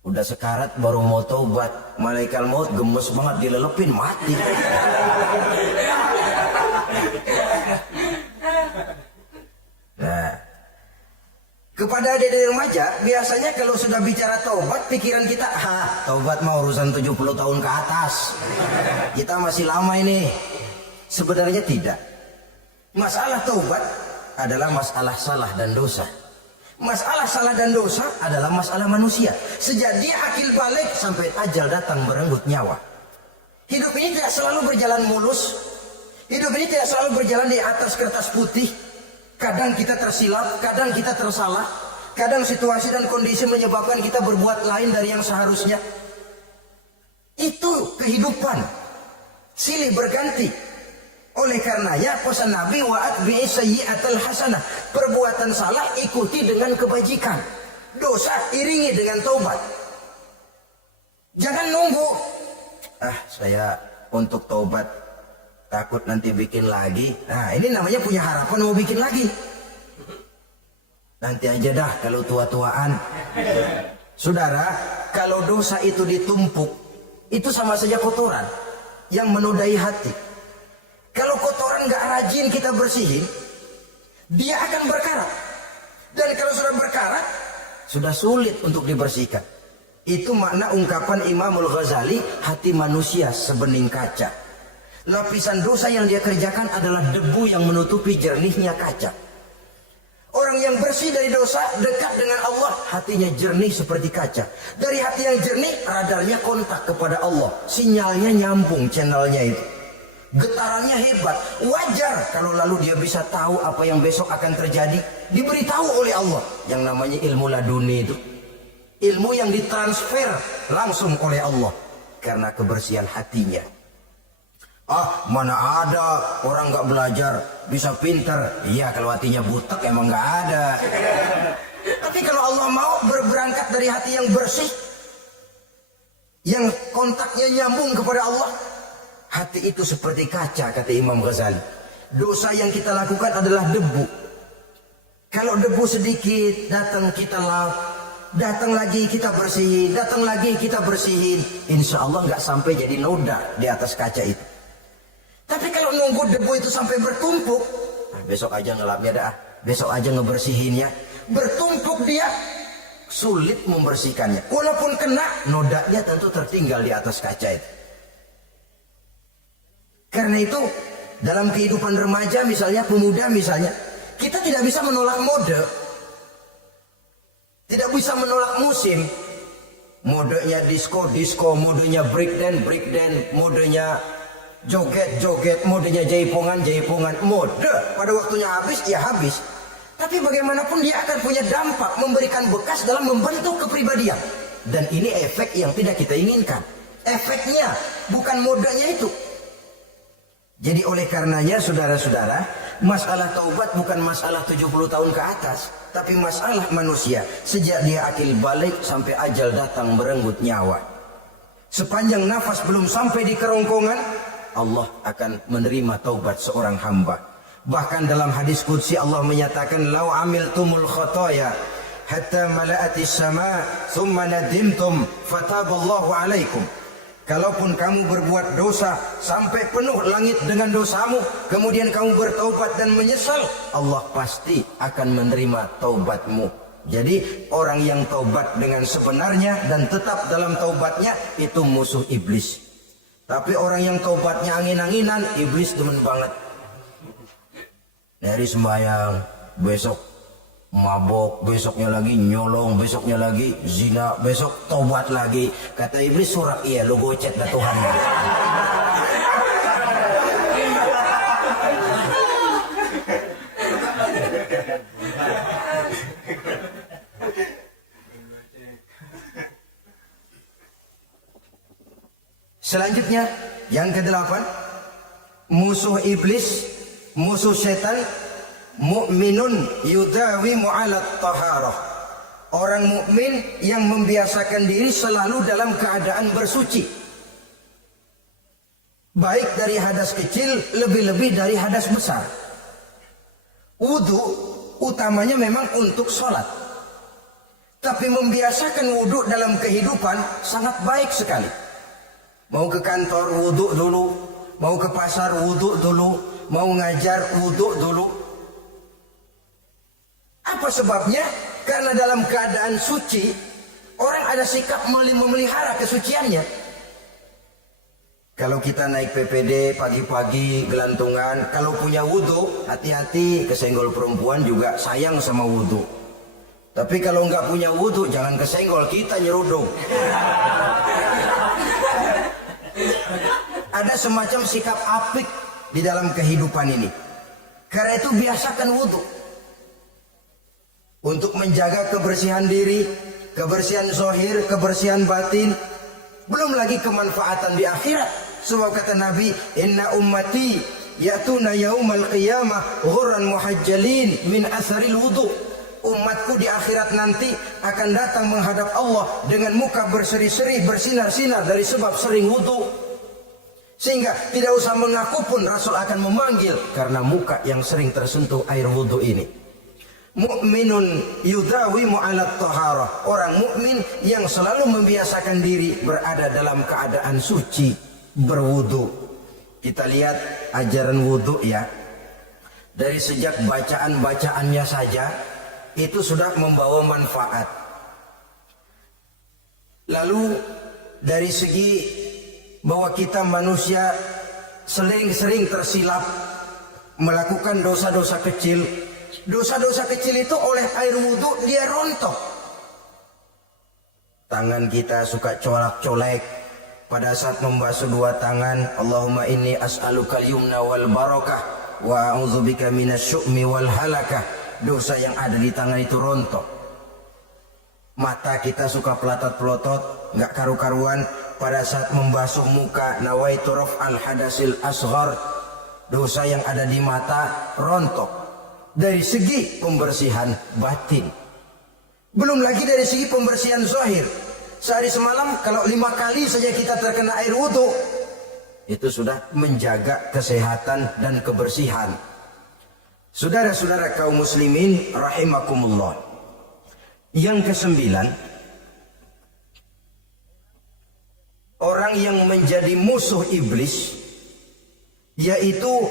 Udah sekarat baru mau taubat, malaikat maut gemes banget dilelepin, mati. Nah, kepada adik-adik remaja, biasanya kalau sudah bicara taubat, pikiran kita, taubat mau urusan 70 tahun ke atas. Kita masih lama ini. Sebenarnya tidak. Masalah taubat adalah masalah salah dan dosa. Masalah salah dan dosa adalah masalah manusia. Sejak dia akil balik sampai ajal datang berenggut nyawa. Hidup ini tidak selalu berjalan mulus. Hidup ini tidak selalu berjalan di atas kertas putih. Kadang kita tersilap, kadang kita tersalah. Kadang situasi dan kondisi menyebabkan kita berbuat lain dari yang seharusnya. Itu kehidupan. Silih berganti. Oleh karenanya pesan Nabi wa'at bi'is sayyi'atal hasanah. Perbuatan salah ikuti dengan kebajikan. Dosa iringi dengan taubat. Jangan nunggu. Saya untuk taubat takut nanti bikin lagi. Nah, ini namanya punya harapan mau bikin lagi. Nanti aja dah kalau tua-tuaan. Saudara, kalau dosa itu ditumpuk, itu sama saja kotoran yang menodai hati. Kalau kotoran gak rajin kita bersihin, dia akan berkarat. Dan kalau sudah berkarat, sudah sulit untuk dibersihkan. Itu makna ungkapan Imamul Ghazali, hati manusia sebening kaca. Lapisan dosa yang dia kerjakan adalah debu yang menutupi jernihnya kaca. Orang yang bersih dari dosa, dekat dengan Allah, hatinya jernih seperti kaca. Dari hati yang jernih, radarnya kontak kepada Allah. Sinyalnya nyambung channelnya itu. Getarannya hebat. Wajar kalau lalu dia bisa tahu apa yang besok akan terjadi. Diberitahu oleh Allah. Yang namanya ilmu laduni itu. Ilmu yang ditransfer langsung oleh Allah. Karena kebersihan hatinya. Mana ada orang gak belajar bisa pinter. Iya, kalau hatinya butek emang gak ada. Tapi kalau Allah mau berangkat dari hati yang bersih, yang kontaknya nyambung kepada Allah, hati itu seperti kaca, kata Imam Ghazali. Dosa yang kita lakukan adalah debu. Kalau debu sedikit, datang kita lap, datang lagi kita bersihin, datang lagi kita bersihin. Insya Allah gak sampai jadi noda di atas kaca itu. Tapi kalau nunggu debu itu sampai bertumpuk, besok aja ngelapnya dah, besok aja ngebersihinnya. Bertumpuk dia, sulit membersihkannya. Walaupun kena, nodanya tentu tertinggal di atas kaca itu. Karena itu, dalam kehidupan remaja misalnya, pemuda misalnya, kita tidak bisa menolak mode. Tidak bisa menolak musim. Modenya disco, modenya breakdance, modenya joget, modenya jaipongan. Mode pada waktunya habis, ya habis. Tapi bagaimanapun dia akan punya dampak, memberikan bekas dalam membentuk kepribadian. Dan ini efek yang tidak kita inginkan. Efeknya, bukan modenya itu. Jadi oleh karenanya saudara-saudara, masalah taubat bukan masalah 70 tahun ke atas, tapi masalah manusia sejak dia akil balik sampai ajal datang merenggut nyawa. Sepanjang nafas belum sampai di kerongkongan, Allah akan menerima taubat seorang hamba. Bahkan dalam hadis qudsi Allah menyatakan, "Lau amiltumul khotoya hatta mala'atis sama thumma nadimtum fataballahu alaikum." Kalaupun kamu berbuat dosa sampai penuh langit dengan dosamu, kemudian kamu bertaubat dan menyesal, Allah pasti akan menerima taubatmu. Jadi orang yang taubat dengan sebenarnya dan tetap dalam taubatnya itu musuh iblis. Tapi orang yang taubatnya angin-anginan, iblis demen banget. Dari sembahyang, besok mabok, besoknya lagi nyolong, besoknya lagi zina, besok taubat lagi. Kata iblis, surak, iya lu gocet dah Tuhan. Selanjutnya, yang ke-8, musuh iblis, musuh setan, mu'minun yudawi mu'alat taharah. Orang mukmin yang membiasakan diri selalu dalam keadaan bersuci. Baik dari hadas kecil, lebih-lebih dari hadas besar. Wudu utamanya memang untuk sholat. Tapi membiasakan wudu dalam kehidupan sangat baik sekali. Mau ke kantor wudu dulu, mau ke pasar wudu dulu, mau ngajar wudu dulu. Apa sebabnya? Karena dalam keadaan suci, orang ada sikap memelihara kesuciannya. Kalau kita naik PPD pagi-pagi gelantungan, kalau punya wudu, hati-hati kesenggol perempuan juga sayang sama wudu. Tapi kalau nggak punya wudu, jangan kesenggol, kita nyerudung. Ada semacam sikap apik di dalam kehidupan ini. Karena itu biasakan wudu. Untuk menjaga kebersihan diri, kebersihan zahir, kebersihan batin. Belum lagi kemanfaatan di akhirat. Sebab kata Nabi, "Inna ummati ya'tuna yaumal qiyamah ghurran muhajjalin min atharil wudu. Umatku di akhirat nanti akan datang menghadap Allah dengan muka berseri-seri, bersinar-sinar dari sebab sering wudu. Sehingga tidak usah mengaku pun Rasul akan memanggil karena muka yang sering tersentuh air wudu ini. Mu'minun yudawimu ala taharah. Orang mukmin yang selalu membiasakan diri berada dalam keadaan suci, berwudu. Kita lihat ajaran wudu ya. Dari sejak bacaan-bacaannya saja itu sudah membawa manfaat. Lalu dari segi bahwa kita manusia sering tersilap melakukan dosa-dosa kecil. Dosa-dosa kecil itu oleh air wudhu dia rontok. Tangan kita suka colak-colek pada saat membasuh dua tangan. Allahumma inni as'alukal yumna wal barakah wa a'udzubika minasyu'mi wal halakah. Dosa yang ada di tangan itu rontok. Mata kita suka pelotot-pelotot, nggak karu-karuan pada saat membasuh muka. Nawaitu raf'al hadasil asghar. Dosa yang ada di mata rontok. Dari segi pembersihan batin. Belum lagi dari segi pembersihan zahir. Sehari semalam kalau 5 kali saja kita terkena air wudhu, itu sudah menjaga kesehatan dan kebersihan. Saudara-saudara kaum muslimin rahimakumullah. Yang ke-9, orang yang menjadi musuh iblis yaitu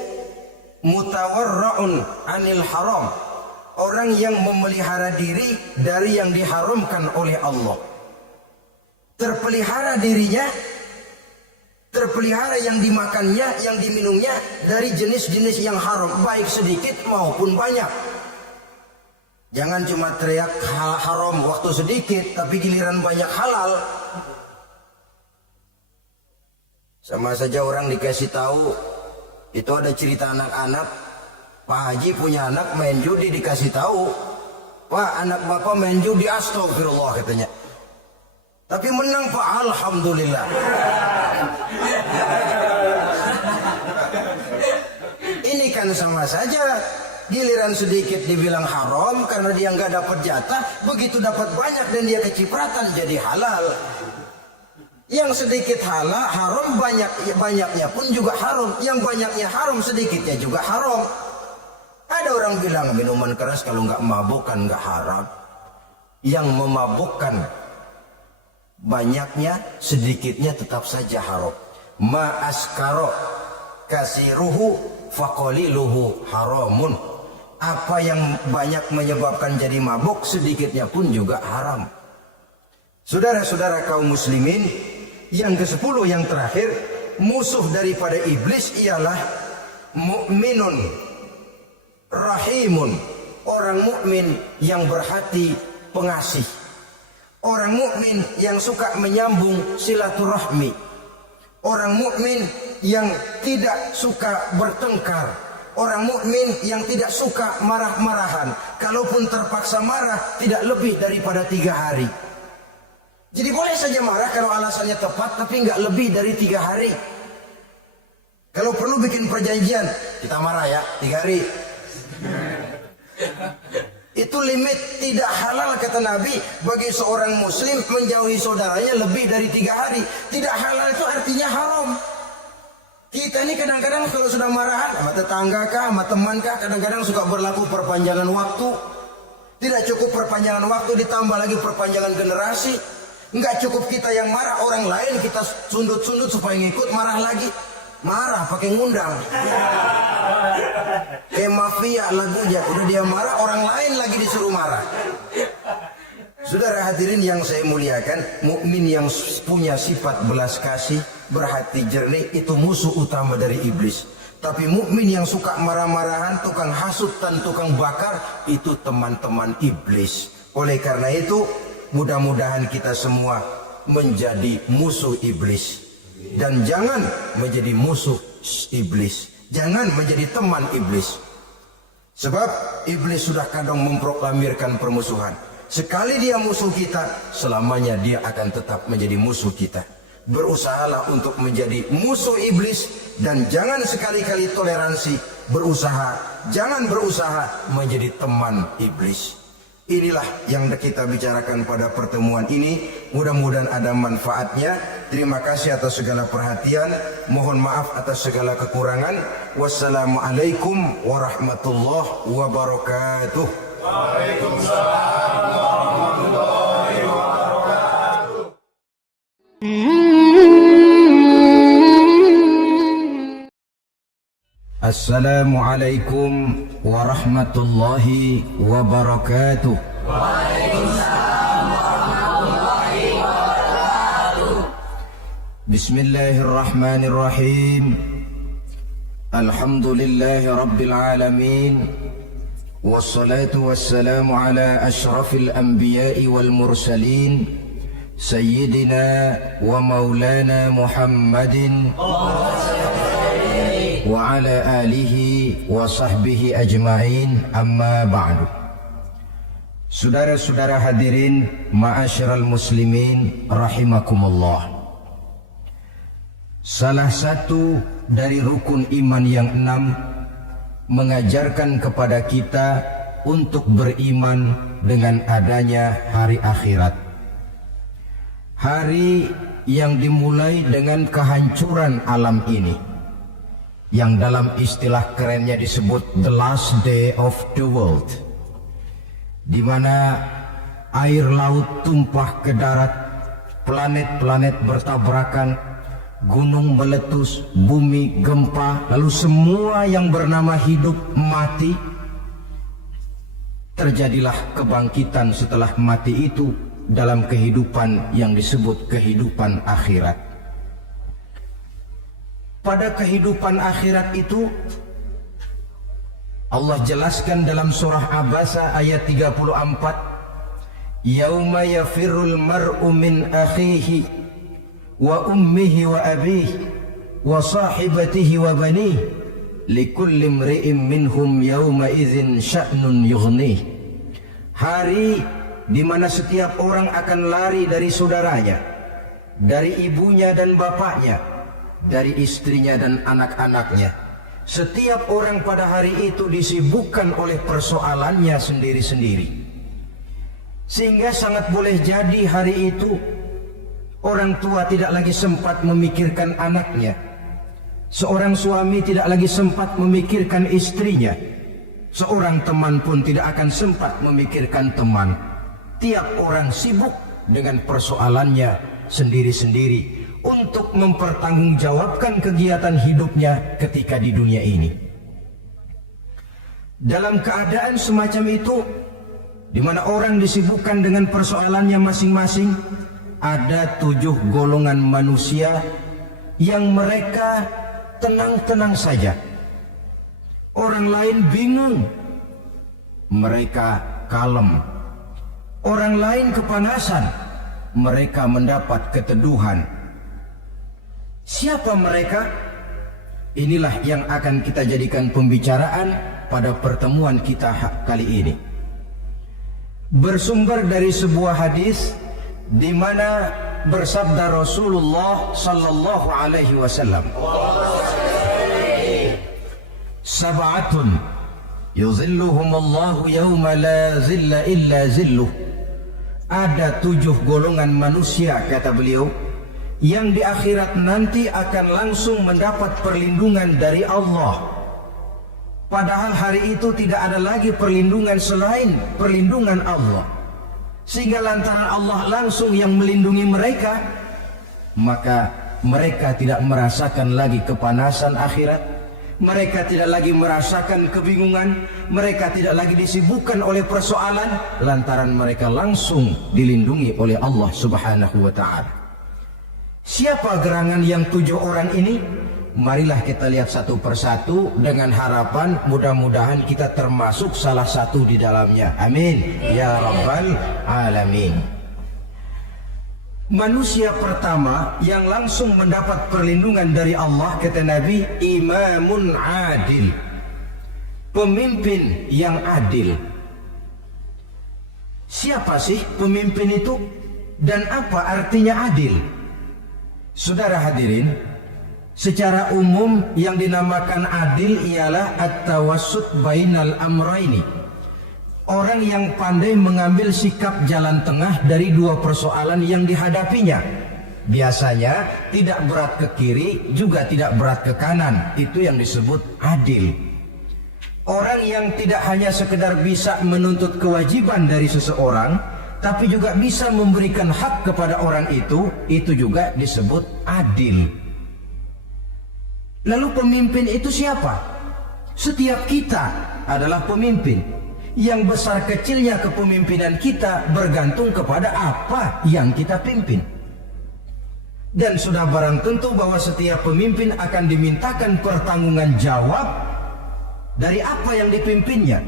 mutawarra'un anil haram. Orang yang memelihara diri dari yang diharamkan oleh Allah. Terpelihara dirinya, terpelihara yang dimakannya, yang diminumnya dari jenis-jenis yang haram, baik sedikit maupun banyak. Jangan cuma teriak haram waktu sedikit, tapi giliran banyak halal. Sama saja orang dikasih tahu, itu ada cerita anak-anak, Pak Haji punya anak main judi, dikasih tahu, Pak anak bapak main judi, astagfirullah katanya. Tapi menang Pak, alhamdulillah. Ini kan sama saja. Giliran sedikit dibilang haram karena dia nggak dapat jatah, begitu dapat banyak dan dia kecipratan jadi halal. Yang sedikit halal haram, banyaknya pun juga haram. Yang banyaknya haram, sedikitnya juga haram. Ada orang bilang minuman keras kalau nggak mabuk kan nggak haram. Yang memabukkan banyaknya, sedikitnya tetap saja haram. Ma askaro kasiruhu faqaliluhu haramun. Apa yang banyak menyebabkan jadi mabuk, sedikitnya pun juga haram. Saudara-saudara kaum muslimin, yang ke-10 yang terakhir, musuh daripada iblis ialah mukminun rahimun. Orang mukmin yang berhati pengasih. Orang mukmin yang suka menyambung silaturahmi. Orang mukmin yang tidak suka bertengkar. Orang mukmin yang tidak suka marah-marahan. Kalaupun terpaksa marah, tidak lebih daripada 3 hari. Jadi boleh saja marah kalau alasannya tepat, tapi nggak lebih dari 3 hari. Kalau perlu bikin perjanjian, kita marah ya 3 hari. Itu limit. Tidak halal kata Nabi bagi seorang muslim menjauhi saudaranya lebih dari 3 hari. Tidak halal itu artinya haram. Kita ini kadang-kadang kalau sudah marahan sama tetangga kah, sama teman kah, kadang-kadang suka berlaku perpanjangan waktu. Tidak cukup perpanjangan waktu, ditambah lagi perpanjangan generasi. Enggak cukup kita yang marah, orang lain kita sundut-sundut supaya ngikut marah lagi. Marah pakai ngundang. Kayak mafia lagunya, udah dia marah, orang lain lagi disuruh marah. Saudara hadirin yang saya muliakan, mukmin yang punya sifat belas kasih, berhati jernih, itu musuh utama dari iblis. Tapi mukmin yang suka marah-marahan, tukang hasut dan tukang bakar, itu teman-teman iblis. Oleh karena itu, mudah-mudahan kita semua menjadi musuh iblis. Dan jangan menjadi musuh iblis. Jangan menjadi teman iblis. Sebab iblis sudah kadang memproklamirkan permusuhan. Sekali dia musuh kita, selamanya dia akan tetap menjadi musuh kita. Berusahalah untuk menjadi musuh iblis dan jangan sekali-kali toleransi. Jangan berusaha menjadi teman iblis. Inilah yang kita bicarakan pada pertemuan ini. Mudah-mudahan ada manfaatnya. Terima kasih atas segala perhatian. Mohon maaf atas segala kekurangan. Wassalamualaikum warahmatullahi wabarakatuh. Waalaikumsalam warahmatullahi wabarakatuh. Assalamualaikum warahmatullahi wabarakatuh. Waalaikumsalam warahmatullahi wabarakatuh. Bismillahirrahmanirrahim. Alhamdulillahi rabbil alamin. Wassalatu wassalamu ala ashrafil anbiya'i wal mursalin, Sayyidina wa maulana Muhammadin wa ala alihi wa sahbihi ajma'in, amma ba'du. Saudara-saudara hadirin, ma'asyiral muslimin rahimakumullah. Salah satu dari rukun iman yang 6 mengajarkan kepada kita untuk beriman dengan adanya hari akhirat. Hari yang dimulai dengan kehancuran alam ini, yang dalam istilah kerennya disebut the last day of the world, di mana air laut tumpah ke darat, planet-planet bertabrakan, gunung meletus, bumi gempa, lalu semua yang bernama hidup mati. Terjadilah kebangkitan setelah mati itu dalam kehidupan yang disebut kehidupan akhirat. Pada kehidupan akhirat itu Allah jelaskan dalam surah Abasa ayat 34, yauma yafirrul mar'u min akhihi wa ummihi wa abihi wa sahibatihi wa banihi likulli imri'in minhum yauma idzin sya'nun yughnih. Hari di mana setiap orang akan lari dari saudaranya, dari ibunya dan bapaknya, dari istrinya dan anak-anaknya. Setiap orang pada hari itu disibukkan oleh persoalannya sendiri-sendiri. Sehingga sangat boleh jadi hari itu orang tua tidak lagi sempat memikirkan anaknya. Seorang suami tidak lagi sempat memikirkan istrinya. Seorang teman pun tidak akan sempat memikirkan teman. Tiap orang sibuk dengan persoalannya sendiri-sendiri untuk mempertanggungjawabkan kegiatan hidupnya ketika di dunia ini. Dalam keadaan semacam itu, di mana orang disibukkan dengan persoalannya masing-masing, ada 7 golongan manusia yang mereka tenang-tenang saja. Orang lain bingung, mereka kalem. Orang lain kepanasan, mereka mendapat keteduhan. Siapa mereka? Inilah yang akan kita jadikan pembicaraan pada pertemuan kita kali ini. Bersumber dari sebuah hadis di mana bersabda Rasulullah sallallahu alaihi wasallam, sab'atun yuzilluhumullahu yawma la zilla illa zilluh. Ada 7 golongan manusia, kata beliau, yang di akhirat nanti akan langsung mendapat perlindungan dari Allah. Padahal hari itu tidak ada lagi perlindungan selain perlindungan Allah. Sehingga lantaran Allah langsung yang melindungi mereka, maka mereka tidak merasakan lagi kepanasan akhirat. Mereka tidak lagi merasakan kebingungan. Mereka tidak lagi disibukkan oleh persoalan, lantaran mereka langsung dilindungi oleh Allah subhanahu wa ta'ala. Siapa gerangan yang 7 orang ini? Marilah kita lihat satu persatu dengan harapan mudah-mudahan kita termasuk salah satu di dalamnya. Amin ya rabbal alamin. Manusia pertama yang langsung mendapat perlindungan dari Allah, kata Nabi, imamun adil, pemimpin yang adil. Siapa sih pemimpin itu dan apa artinya adil? Saudara hadirin, secara umum yang dinamakan adil ialah at-tawassut bainal amraini. Orang yang pandai mengambil sikap jalan tengah dari dua persoalan yang dihadapinya. Biasanya tidak berat ke kiri, juga tidak berat ke kanan. Itu yang disebut adil. Orang yang tidak hanya sekedar bisa menuntut kewajiban dari seseorang, tapi juga bisa memberikan hak kepada orang itu juga disebut adil. Lalu pemimpin itu siapa? Setiap kita adalah pemimpin. Yang besar kecilnya kepemimpinan kita bergantung kepada apa yang kita pimpin. Dan sudah barang tentu bahwa setiap pemimpin akan dimintakan pertanggungan jawab dari apa yang dipimpinnya.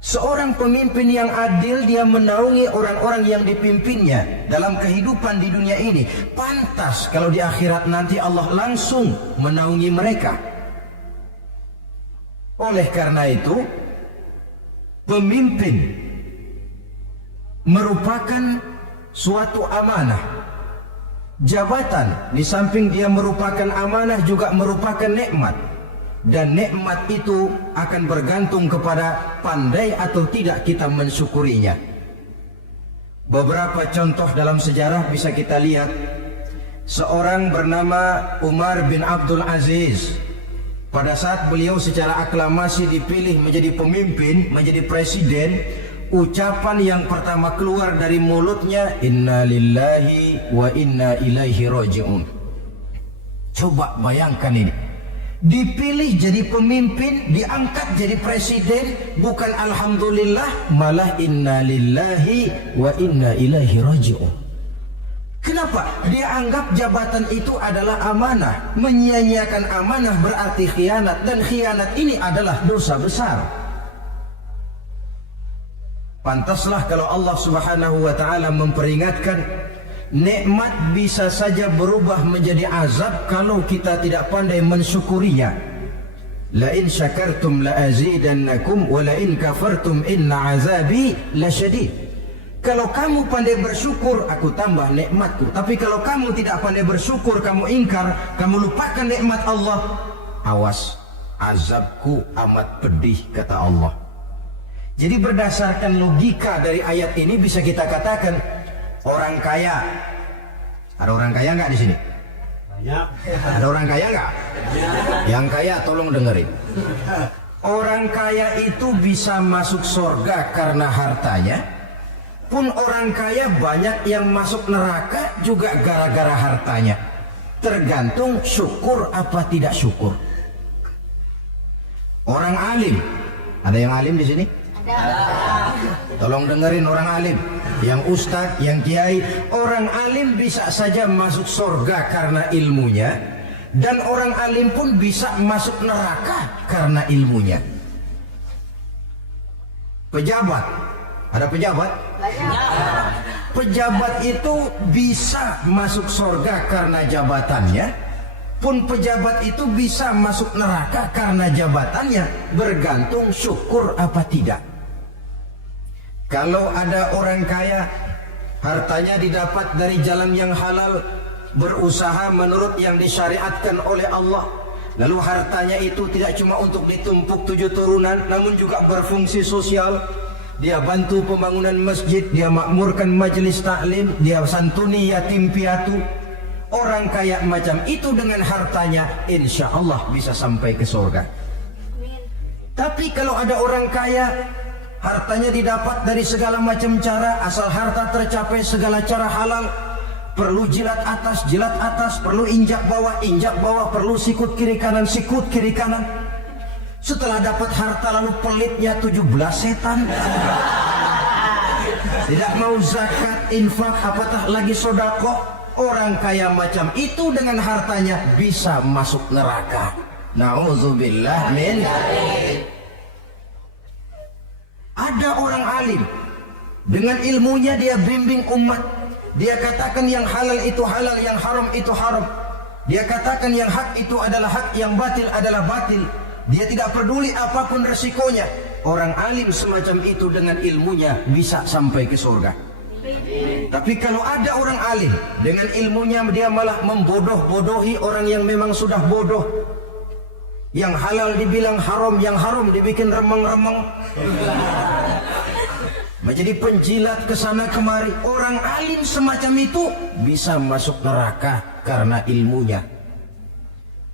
Seorang pemimpin yang adil, dia menaungi orang-orang yang dipimpinnya dalam kehidupan di dunia ini. Pantas kalau di akhirat nanti Allah langsung menaungi mereka. Oleh karena itu, pemimpin merupakan suatu amanah. Jabatan di samping dia merupakan amanah juga merupakan nikmat. Dan nikmat itu akan bergantung kepada pandai atau tidak kita mensyukurinya. Beberapa contoh dalam sejarah bisa kita lihat. Seorang bernama Umar bin Abdul Aziz. Pada saat beliau secara aklamasi dipilih menjadi pemimpin, menjadi presiden, ucapan yang pertama keluar dari mulutnya, inna lillahi wa inna ilaihi raji'un. Coba bayangkan ini. Dipilih jadi pemimpin, diangkat jadi presiden, bukan alhamdulillah, malah inna lillahi wa inna ilaihi raji'un. Kenapa? Dia anggap jabatan itu adalah amanah. Menyia-nyiakan amanah berarti khianat, dan khianat ini adalah dosa besar. Pantaslah kalau Allah Subhanahu wa taala memperingatkan, nikmat bisa saja berubah menjadi azab kalau kita tidak pandai mensyukurinya. La in syakartum la azidannakum wa la in kafartum inna azabi lasyadid. Kalau kamu pandai bersyukur, aku tambah nikmatku. Tapi kalau kamu tidak pandai bersyukur, kamu ingkar, kamu lupakan nikmat Allah, awas, azabku amat pedih, kata Allah. Jadi berdasarkan logika dari ayat ini bisa kita katakan, orang kaya, ada orang kaya nggak di sini? Banyak. Ada orang kaya nggak? Yang kaya tolong dengerin. Orang kaya itu bisa masuk surga karena hartanya. Pun orang kaya banyak yang masuk neraka juga gara-gara hartanya. Tergantung syukur apa tidak syukur. Orang alim, ada yang alim di sini? Tolong dengerin orang alim, yang ustadz, yang kiai. Orang alim bisa saja masuk surga karena ilmunya, dan orang alim pun bisa masuk neraka karena ilmunya. Pejabat, ada pejabat? Pejabat itu bisa masuk surga karena jabatannya, pun pejabat itu bisa masuk neraka karena jabatannya, bergantung syukur apa tidak. Kalau ada orang kaya, hartanya didapat dari jalan yang halal, berusaha menurut yang disyariatkan oleh Allah, lalu hartanya itu tidak cuma untuk ditumpuk 7 turunan, namun juga berfungsi sosial. Dia bantu pembangunan masjid, dia makmurkan majelis taklim, dia santuni yatim piatu. Orang kaya macam itu dengan hartanya, insya Allah bisa sampai ke surga. Tapi kalau ada orang kaya, hartanya didapat dari segala macam cara, asal harta tercapai segala cara halal, perlu jilat atas, perlu injak bawah, perlu sikut kiri kanan. Setelah dapat harta lalu pelitnya 17 setan. Tidak mau zakat, infak, apatah lagi sodako. Orang kaya macam itu dengan hartanya bisa masuk neraka. Na'udzubillah min. Ada orang alim, dengan ilmunya dia bimbing umat. Dia katakan yang halal itu halal, yang haram itu haram. Dia katakan yang hak itu adalah hak, yang batil adalah batil. Dia tidak peduli apapun resikonya. Orang alim semacam itu dengan ilmunya bisa sampai ke surga. Tapi kalau ada orang alim, dengan ilmunya dia malah membodoh-bodohi orang yang memang sudah bodoh. Yang halal dibilang haram, yang haram dibikin remeng-remeng. Menjadi penjilat ke sana kemari. Orang alim semacam itu bisa masuk neraka karena ilmunya.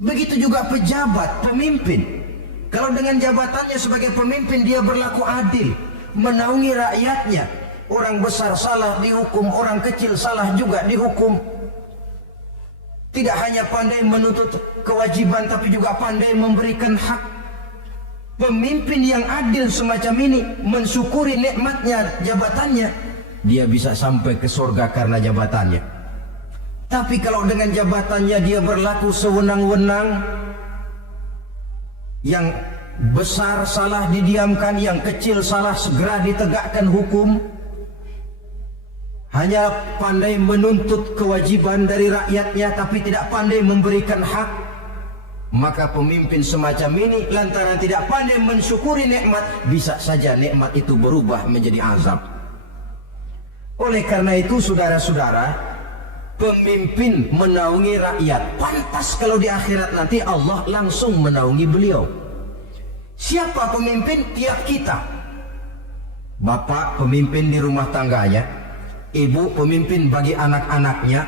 Begitu juga pejabat, pemimpin. Kalau dengan jabatannya sebagai pemimpin dia berlaku adil, menaungi rakyatnya. Orang besar salah dihukum, orang kecil salah juga dihukum. Tidak hanya pandai menuntut kewajiban, tapi juga pandai memberikan hak. Pemimpin yang adil semacam ini mensyukuri nikmatnya jabatannya, dia bisa sampai ke surga karena jabatannya. Tapi kalau dengan jabatannya dia berlaku sewenang-wenang, yang besar salah didiamkan, yang kecil salah segera ditegakkan hukum, hanya pandai menuntut kewajiban dari rakyatnya tapi tidak pandai memberikan hak, maka pemimpin semacam ini lantaran tidak pandai mensyukuri nikmat, bisa saja nikmat itu berubah menjadi azab. Oleh karena itu saudara-saudara, pemimpin menaungi rakyat, pantas kalau di akhirat nanti Allah langsung menaungi beliau. Siapa pemimpin? Tiap kita. Bapak pemimpin di rumah tangganya, ibu pemimpin bagi anak-anaknya,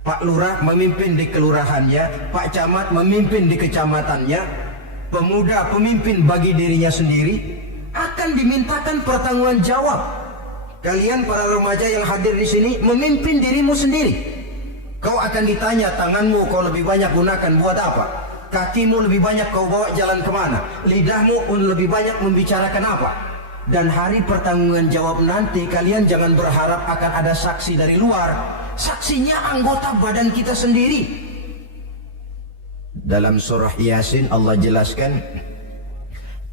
Pak Lurah memimpin di kelurahannya, Pak Camat memimpin di kecamatannya, pemuda pemimpin bagi dirinya sendiri, akan dimintakan pertanggungan jawab. Kalian para remaja yang hadir di sini memimpin dirimu sendiri. Kau akan ditanya, tanganmu kau lebih banyak gunakan buat apa? Kakimu lebih banyak kau bawa jalan kemana? Lidahmu lebih banyak membicarakan apa? Dan hari pertanggungan jawab nanti kalian jangan berharap akan ada saksi dari luar. Saksinya anggota badan kita sendiri. Dalam surah Yasin Allah jelaskan,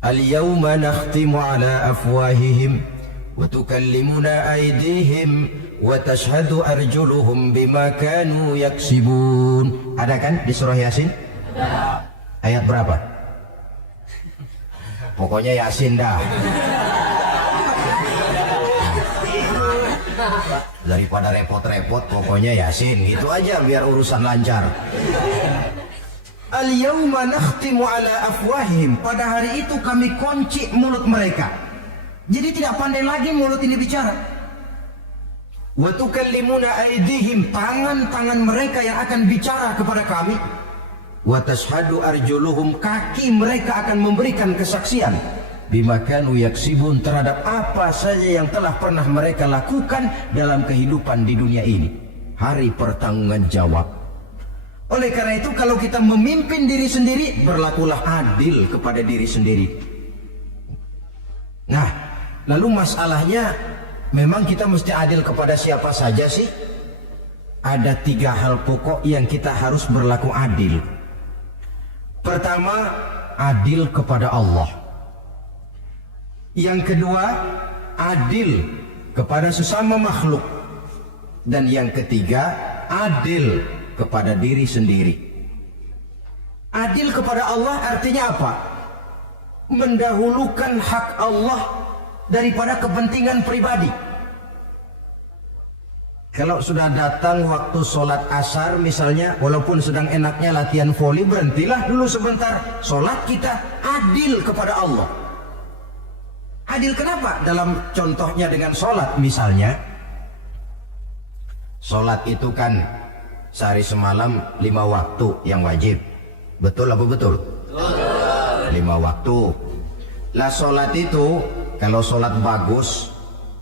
Al-yawma nakhtimu ala afwahihim wa tukallimuna aydihim wa tashhadu arjuluhum bima kanu yaksibun. Ada kan di surah Yasin? Ayat berapa? Pokoknya Yasin dah. Daripada repot-repot, pokoknya Yasin gitu aja biar urusan lancar. Al-yawma nakhtimu ala afwahihim. Pada hari itu kami kunci mulut mereka. Jadi tidak pandai lagi mulut ini bicara. Wa tukallimuna aydihim, tangan-tangan mereka yang akan bicara kepada kami. Wa tashhadu arjuluhum, kaki mereka akan memberikan kesaksian bima kanu yaksibun, terhadap apa saja yang telah pernah mereka lakukan dalam kehidupan di dunia ini. Hari pertanggungan jawab. Oleh karena itu kalau kita memimpin diri sendiri, berlakulah adil kepada diri sendiri. Nah, lalu masalahnya memang kita mesti adil kepada siapa saja sih? Ada 3 hal pokok yang kita harus berlaku adil. Pertama, adil kepada Allah. Yang kedua, adil kepada sesama makhluk. Dan yang ketiga, adil kepada diri sendiri. Adil kepada Allah artinya apa? Mendahulukan hak Allah daripada kepentingan pribadi. Kalau sudah datang waktu sholat asar misalnya, walaupun sedang enaknya latihan voli, berhentilah dulu sebentar. Sholat kita adil kepada Allah. Adil kenapa? Dalam contohnya dengan sholat misalnya, sholat itu kan sehari semalam 5 waktu yang wajib. Betul apa betul? Betul. 5 waktu. Lah sholat itu kalau sholat bagus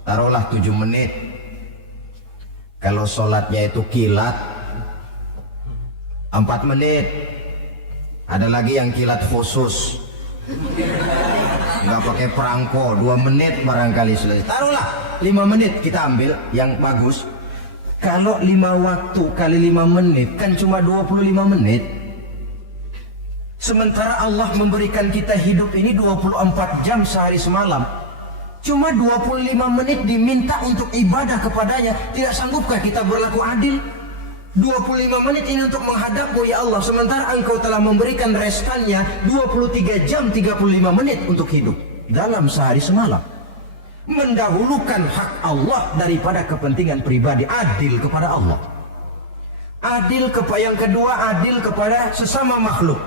taruhlah 7 menit. Kalau sholatnya itu kilat 4 menit. Ada lagi yang kilat khusus, nggak pakai perangko, 2 menit barangkali selesai. Taruhlah 5 menit kita ambil yang bagus. Kalau 5 waktu kali 5 menit kan cuma 25 menit. Sementara Allah memberikan kita hidup ini 24 jam sehari semalam. Cuma 25 menit diminta untuk ibadah kepadanya. Tidak sanggupkah kita berlaku adil? 25 menit ini untuk menghadapmu ya Allah, sementara engkau telah memberikan restannya 23 jam 35 menit untuk hidup dalam sehari semalam. mendahulukan hak Allah daripada kepentingan pribadi, adil kepada Allah. Adil kepada yang kedua, adil kepada sesama makhluk,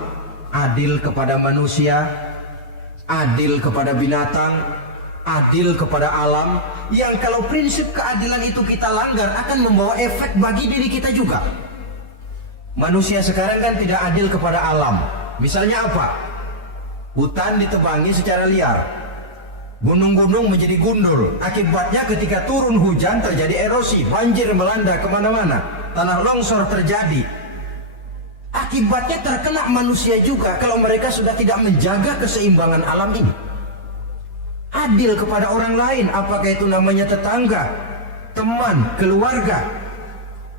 adil kepada manusia, adil kepada binatang, adil kepada alam. Yang kalau prinsip keadilan itu kita langgar akan membawa efek bagi diri kita juga. Manusia sekarang kan tidak adil kepada alam. Misalnya apa? Hutan ditebangi secara liar, gunung-gunung menjadi gundul. Akibatnya ketika turun hujan terjadi erosi, banjir melanda kemana-mana, tanah longsor terjadi. Akibatnya terkena manusia juga kalau mereka sudah tidak menjaga keseimbangan alam ini. Adil kepada orang lain, apakah itu namanya tetangga, teman, keluarga.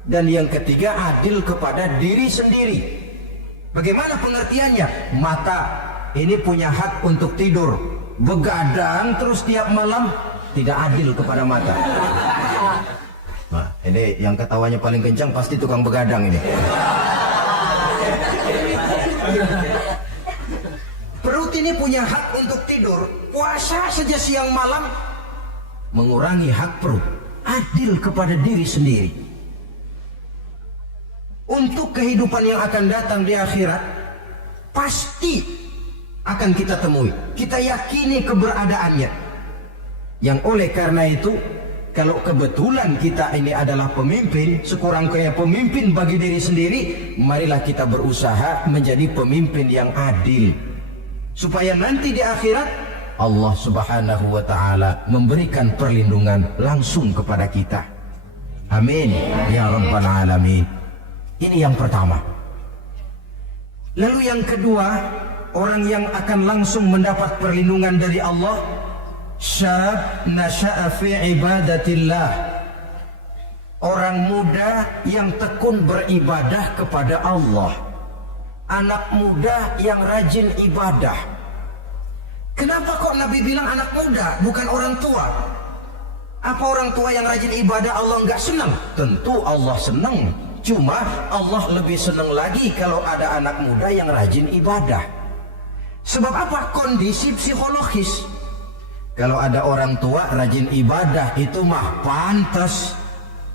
Dan yang ketiga, adil kepada diri sendiri. Bagaimana pengertiannya? Mata ini punya hak untuk tidur, begadang terus tiap malam, tidak adil kepada mata. Nah, ini yang ketawanya paling kencang pasti tukang begadang ini. Perut ini punya hak untuk tidur, puasa saja siang malam, mengurangi hak perut. Adil kepada diri sendiri. Untuk kehidupan yang akan datang di akhirat, pasti akan kita temui, kita yakini keberadaannya. Yang oleh karena itu, kalau kebetulan kita ini adalah pemimpin, sekurang-kurangnya pemimpin bagi diri sendiri, marilah kita berusaha menjadi pemimpin yang adil, supaya nanti di akhirat Allah Subhanahu wa ta'ala memberikan perlindungan langsung kepada kita. Amin ya rabbal alamin. Ini yang pertama. Lalu yang kedua, orang yang akan langsung mendapat perlindungan dari Allah, syab nasha'a fi ibadatillah, orang muda yang tekun beribadah kepada Allah, anak muda yang rajin ibadah. Kenapa kok Nabi bilang anak muda, bukan orang tua? Apa orang tua yang rajin ibadah Allah nggak senang? Tentu Allah senang, cuma Allah lebih senang lagi kalau ada anak muda yang rajin ibadah. Sebab apa? Kondisi psikologis. Kalau ada orang tua rajin ibadah itu mah pantas,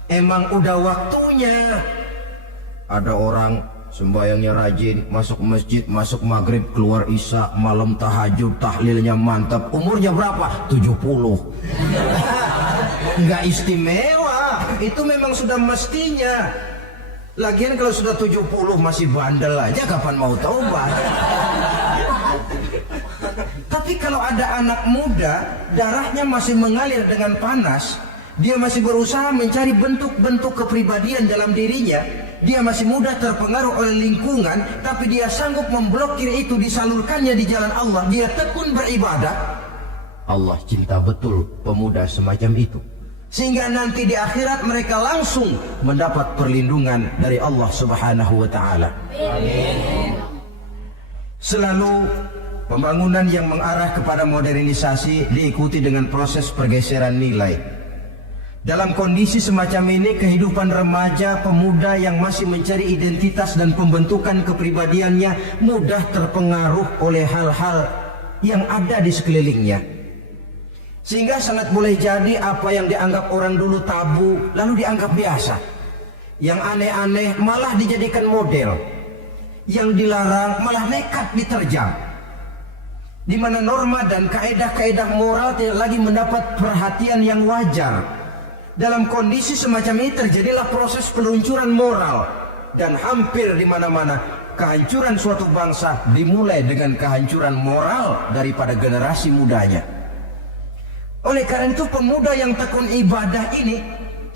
emang udah waktunya. Ada orang sembayangnya rajin, masuk masjid, masuk maghrib, keluar isya, malam tahajud, tahlilnya mantap. Umurnya berapa? 70. Nggak istimewa, itu memang sudah mestinya. Lagian kalau sudah 70 masih bandel aja, kapan mau taubat? Tapi kalau ada anak muda, darahnya masih mengalir dengan panas, dia masih berusaha mencari bentuk-bentuk kepribadian dalam dirinya, dia masih mudah terpengaruh oleh lingkungan, tapi dia sanggup memblokir itu, disalurkannya di jalan Allah, dia tekun beribadah. Allah cinta betul pemuda semacam itu, sehingga nanti di akhirat mereka langsung mendapat perlindungan dari Allah Subhanahu wa ta'ala. Selalu pembangunan yang mengarah kepada modernisasi diikuti dengan proses pergeseran nilai. Dalam kondisi semacam ini, kehidupan remaja pemuda yang masih mencari identitas dan pembentukan kepribadiannya mudah terpengaruh oleh hal-hal yang ada di sekelilingnya. Sehingga sangat boleh jadi apa yang dianggap orang dulu tabu lalu dianggap biasa. Yang aneh-aneh malah dijadikan model. Yang dilarang malah nekat diterjang. Di mana norma dan kaedah-kaedah moral tidak lagi mendapat perhatian yang wajar. Dalam kondisi semacam ini terjadilah proses peluncuran moral, dan hampir di mana-mana kehancuran suatu bangsa dimulai dengan kehancuran moral daripada generasi mudanya. Oleh karena itu, pemuda yang tekun ibadah ini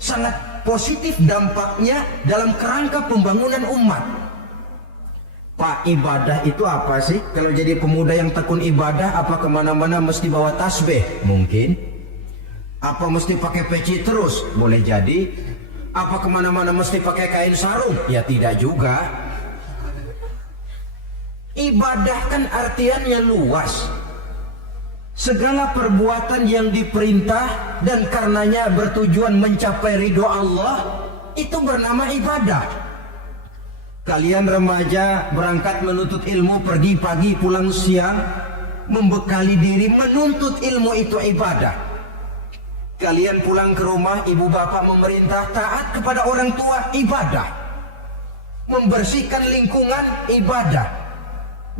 sangat positif dampaknya dalam kerangka pembangunan umat. Pak, ibadah itu apa sih? Kalau jadi pemuda yang tekun ibadah, apa kemana-mana mesti bawa tasbih? Mungkin. Apa mesti pakai peci terus? Boleh jadi. Apa kemana-mana mesti pakai kain sarung? Ya tidak juga. Ibadah kan artiannya luas. Segala perbuatan yang diperintah dan karenanya bertujuan mencapai ridho Allah, itu bernama ibadah. Kalian remaja berangkat menuntut ilmu, pergi pagi pulang siang, membekali diri menuntut ilmu, itu ibadah. Kalian pulang ke rumah, ibu bapak memerintah taat kepada orang tua, ibadah. Membersihkan lingkungan, ibadah.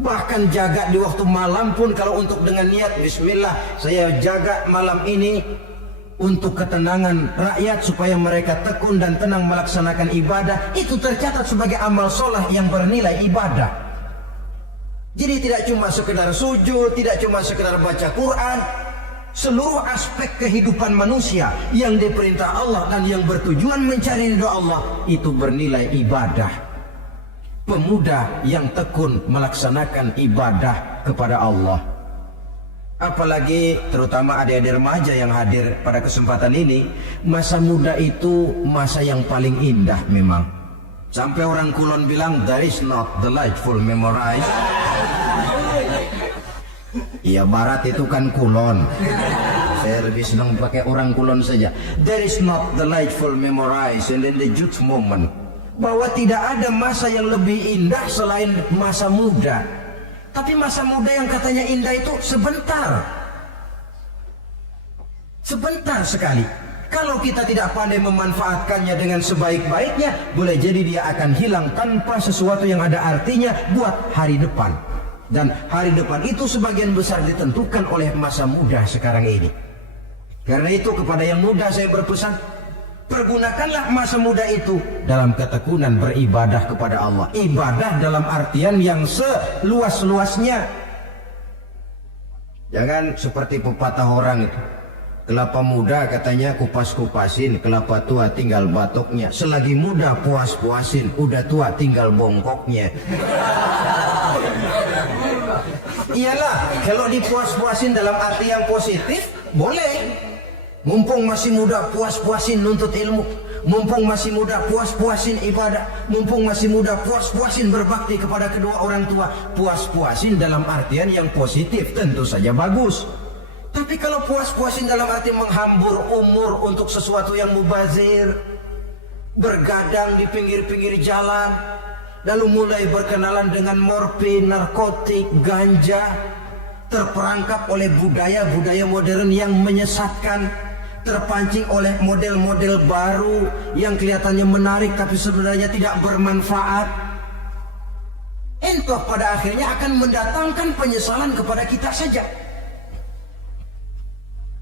Bahkan jaga di waktu malam pun, kalau untuk dengan niat bismillah, saya jaga malam ini untuk ketenangan rakyat supaya mereka tekun dan tenang melaksanakan ibadah, itu tercatat sebagai amal soleh yang bernilai ibadah. Jadi tidak cuma sekedar sujud, tidak cuma sekedar baca Quran, seluruh aspek kehidupan manusia yang diperintah Allah dan yang bertujuan mencari ridha Allah itu bernilai ibadah. Pemuda yang tekun melaksanakan ibadah kepada Allah. Apalagi terutama adik-adik remaja yang hadir pada kesempatan ini, masa muda itu masa yang paling indah memang. Sampai orang Kulon bilang, there is not delightful memorize. Iya, barat itu kan Kulon. Saya lebih senang pakai orang Kulon saja. There is not delightful memorize and in the youth moment. Bahwa tidak ada masa yang lebih indah selain masa muda. Tapi masa muda yang katanya indah itu sebentar. Sebentar sekali. Kalau kita tidak pandai memanfaatkannya dengan sebaik-baiknya, boleh jadi dia akan hilang tanpa sesuatu yang ada artinya buat hari depan. Dan hari depan itu sebagian besar ditentukan oleh masa muda sekarang ini. Karena itu kepada yang muda saya berpesan, pergunakanlah masa muda itu dalam ketekunan beribadah kepada Allah. Ibadah dalam artian yang seluas-luasnya. Jangan seperti pepatah orang itu. Kelapa muda katanya kupas-kupasin, kelapa tua tinggal batoknya. Selagi muda puas-puasin, udah tua tinggal bongkoknya. Iyalah, kalau dipuas-puasin dalam arti yang positif, boleh. Mumpung masih muda, puas-puasin nuntut ilmu. Mumpung masih muda, puas-puasin ibadah. Mumpung masih muda, puas-puasin berbakti kepada kedua orang tua. Puas-puasin dalam artian yang positif, tentu saja bagus. Tapi kalau puas-puasin dalam arti menghambur umur untuk sesuatu yang mubazir, bergadang di pinggir-pinggir jalan, lalu mulai berkenalan dengan morfin, narkotik, ganja, terperangkap oleh budaya-budaya modern yang menyesatkan, terpancing oleh model-model baru yang kelihatannya menarik tapi sebenarnya tidak bermanfaat. Entah pada akhirnya akan mendatangkan penyesalan kepada kita saja.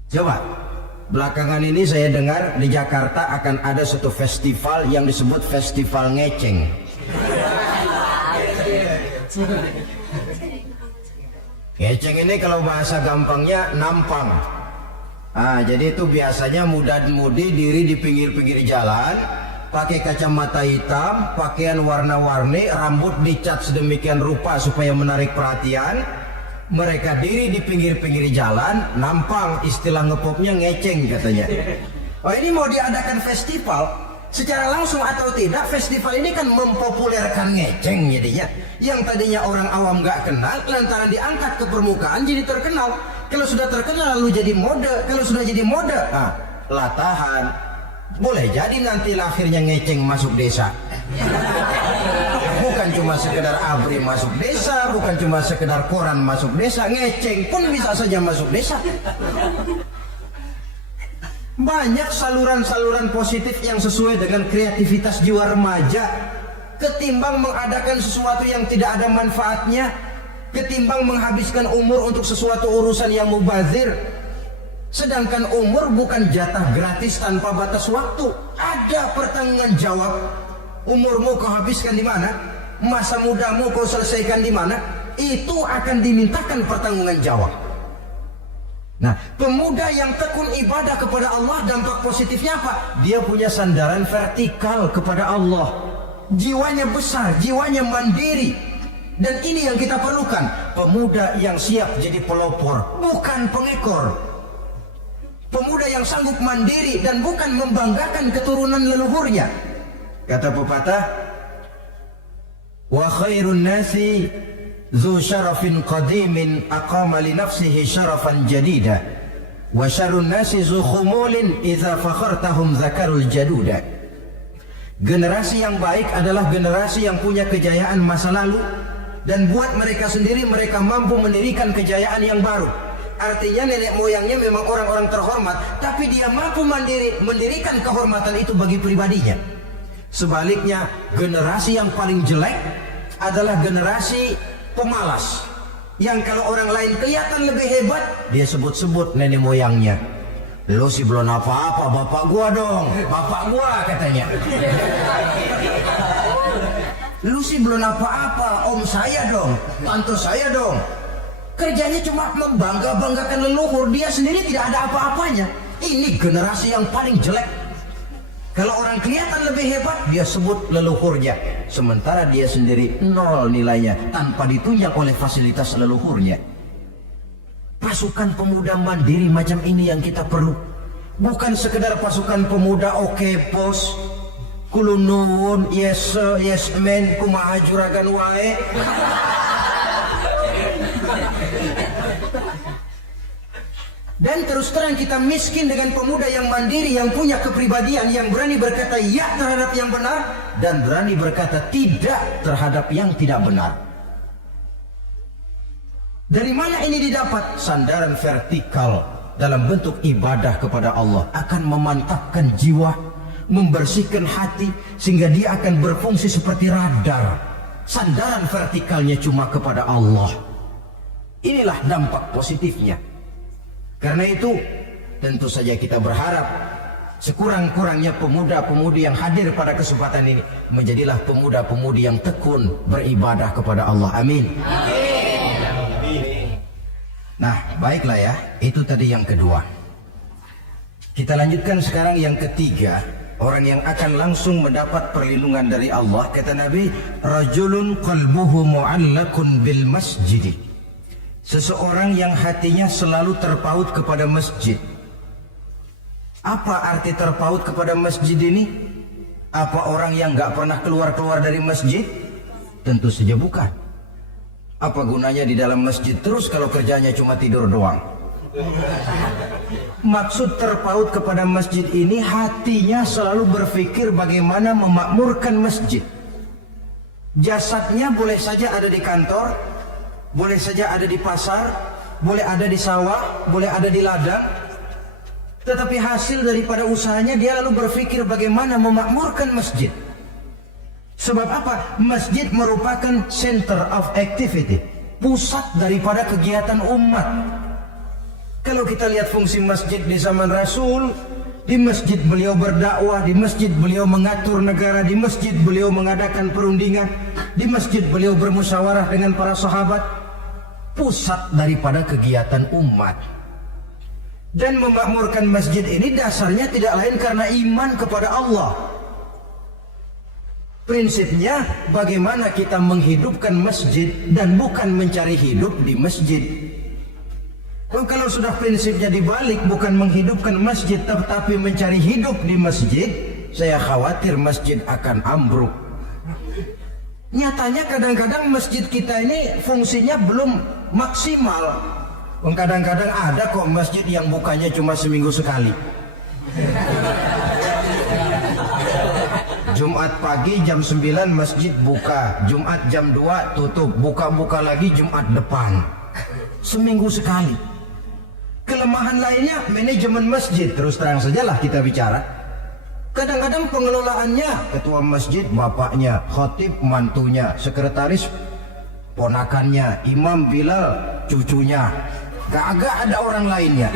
Coba, belakangan ini saya dengar di Jakarta akan ada satu festival yang disebut Festival Ngeceng. Ngeceng ini kalau bahasa gampangnya nampang. Jadi itu biasanya muda-mudi diri di pinggir-pinggir jalan, pakai kacamata hitam, pakaian warna-warni, rambut dicat sedemikian rupa supaya menarik perhatian. Mereka diri di pinggir-pinggir jalan, nampang, istilah ngepopnya ngeceng katanya. Oh, ini mau diadakan festival, secara langsung atau tidak, festival ini kan mempopulerkan ngeceng jadinya. Yang tadinya orang awam gak kenal, lantaran diangkat ke permukaan jadi terkenal. Kalau sudah terkenal lalu jadi mode, kalau sudah jadi mode, latahan. Boleh jadi nanti akhirnya ngeceng masuk desa. Bukan cuma sekedar ABRI masuk desa, bukan cuma sekedar koran masuk desa, ngeceng pun bisa saja masuk desa. Banyak saluran-saluran positif yang sesuai dengan kreativitas jiwa remaja. Ketimbang mengadakan sesuatu yang tidak ada manfaatnya, ketimbang menghabiskan umur untuk sesuatu urusan yang mubazir. Sedangkan umur bukan jatah gratis tanpa batas waktu. Ada pertanggungan jawab. Umurmu kau habiskan di mana? Masa mudamu kau selesaikan di mana? Itu akan dimintakan pertanggungan jawab. Nah, pemuda yang tekun ibadah kepada Allah, dampak positifnya apa? Dia punya sandaran vertikal kepada Allah. Jiwanya besar, jiwanya mandiri. Dan ini yang kita perlukan. Pemuda yang siap jadi pelopor, bukan pengekor. Pemuda yang sanggup mandiri dan bukan membanggakan keturunan leluhurnya. Kata pepatah, wa khairun nasi zu syarafin qadimin aqama li nafsihi syarafan jadida wa syarrun nasi zu khumulin idza fakhartahum zakarul jaduda. Generasi yang baik adalah generasi yang punya kejayaan masa lalu dan buat mereka sendiri mereka mampu mendirikan kejayaan yang baru. artinya nenek moyangnya memang orang-orang terhormat, tapi dia mampu mendirikan kehormatan itu bagi pribadinya. Sebaliknya, generasi yang paling jelek adalah generasi pemalas, yang kalau orang lain kelihatan lebih hebat, dia sebut-sebut nenek moyangnya. Lo sih belum apa-apa, bapak gua dong, bapak gua katanya. Lu sih belum apa-apa, om saya dong, tante saya dong. Kerjanya cuma membangga-banggakan leluhur, dia sendiri tidak ada apa-apanya. Ini generasi yang paling jelek. Kalau orang kelihatan lebih hebat, dia sebut leluhurnya, sementara dia sendiri nol nilainya tanpa ditunjang oleh fasilitas leluhurnya. Pasukan pemuda mandiri macam ini yang kita perlu. Bukan sekedar pasukan pemuda oke bos, kulun nuwun, yes sir, yes man, kumaha juragan wae. Dan terus terang kita miskin dengan pemuda yang mandiri, yang punya kepribadian, yang berani berkata ya terhadap yang benar dan berani berkata tidak terhadap yang tidak benar. Dari mana ini didapat? Sandaran vertikal dalam bentuk ibadah kepada Allah akan memantapkan jiwa, membersihkan hati, sehingga dia akan berfungsi seperti radar. Sandaran vertikalnya cuma kepada Allah. Inilah dampak positifnya. Karena itu tentu saja kita berharap sekurang-kurangnya pemuda-pemudi yang hadir pada kesempatan ini menjadilah pemuda-pemudi yang tekun beribadah kepada Allah. Amin. Nah, baiklah ya, itu tadi yang kedua. Kita lanjutkan sekarang yang ketiga. Orang yang akan langsung mendapat perlindungan dari Allah, kata Nabi, rajulun qalbuhu mu'allakun bil masjid. Seseorang yang hatinya selalu terpaut kepada masjid. Apa arti terpaut kepada masjid ini? Apa orang yang gak pernah keluar-keluar dari masjid? Tentu saja bukan. Apa gunanya di dalam masjid terus kalau kerjanya cuma tidur doang? Maksud terpaut kepada masjid ini, hatinya selalu berpikir bagaimana memakmurkan masjid. Jasadnya boleh saja ada di kantor, boleh saja ada di pasar, boleh ada di sawah, boleh ada di ladang, tetapi hasil daripada usahanya dia lalu berpikir bagaimana memakmurkan masjid. Sebab apa? Masjid merupakan center of activity, pusat daripada kegiatan umat. Kalau kita lihat fungsi masjid di zaman Rasul, di masjid beliau berdakwah, di masjid beliau mengatur negara, di masjid beliau mengadakan perundingan, di masjid beliau bermusyawarah dengan para sahabat. Pusat daripada kegiatan umat. Dan memakmurkan masjid ini dasarnya tidak lain karena iman kepada Allah. Prinsipnya bagaimana kita menghidupkan masjid dan bukan mencari hidup di masjid. Kalau sudah prinsipnya dibalik, bukan menghidupkan masjid tetapi mencari hidup di masjid, saya khawatir masjid akan ambruk. Nyatanya kadang-kadang masjid kita ini fungsinya belum maksimal. Kadang-kadang ada kok masjid yang bukanya cuma seminggu sekali. Jumat pagi jam 9 masjid buka, Jumat jam 2 tutup, buka-buka lagi Jumat depan. Seminggu sekali. Kelemahan lainnya manajemen masjid, terus terang sajalah kita bicara. Kadang-kadang pengelolaannya, ketua masjid bapaknya, khatib mantunya, sekretaris ponakannya, imam Bilal cucunya, gak ada orang lainnya.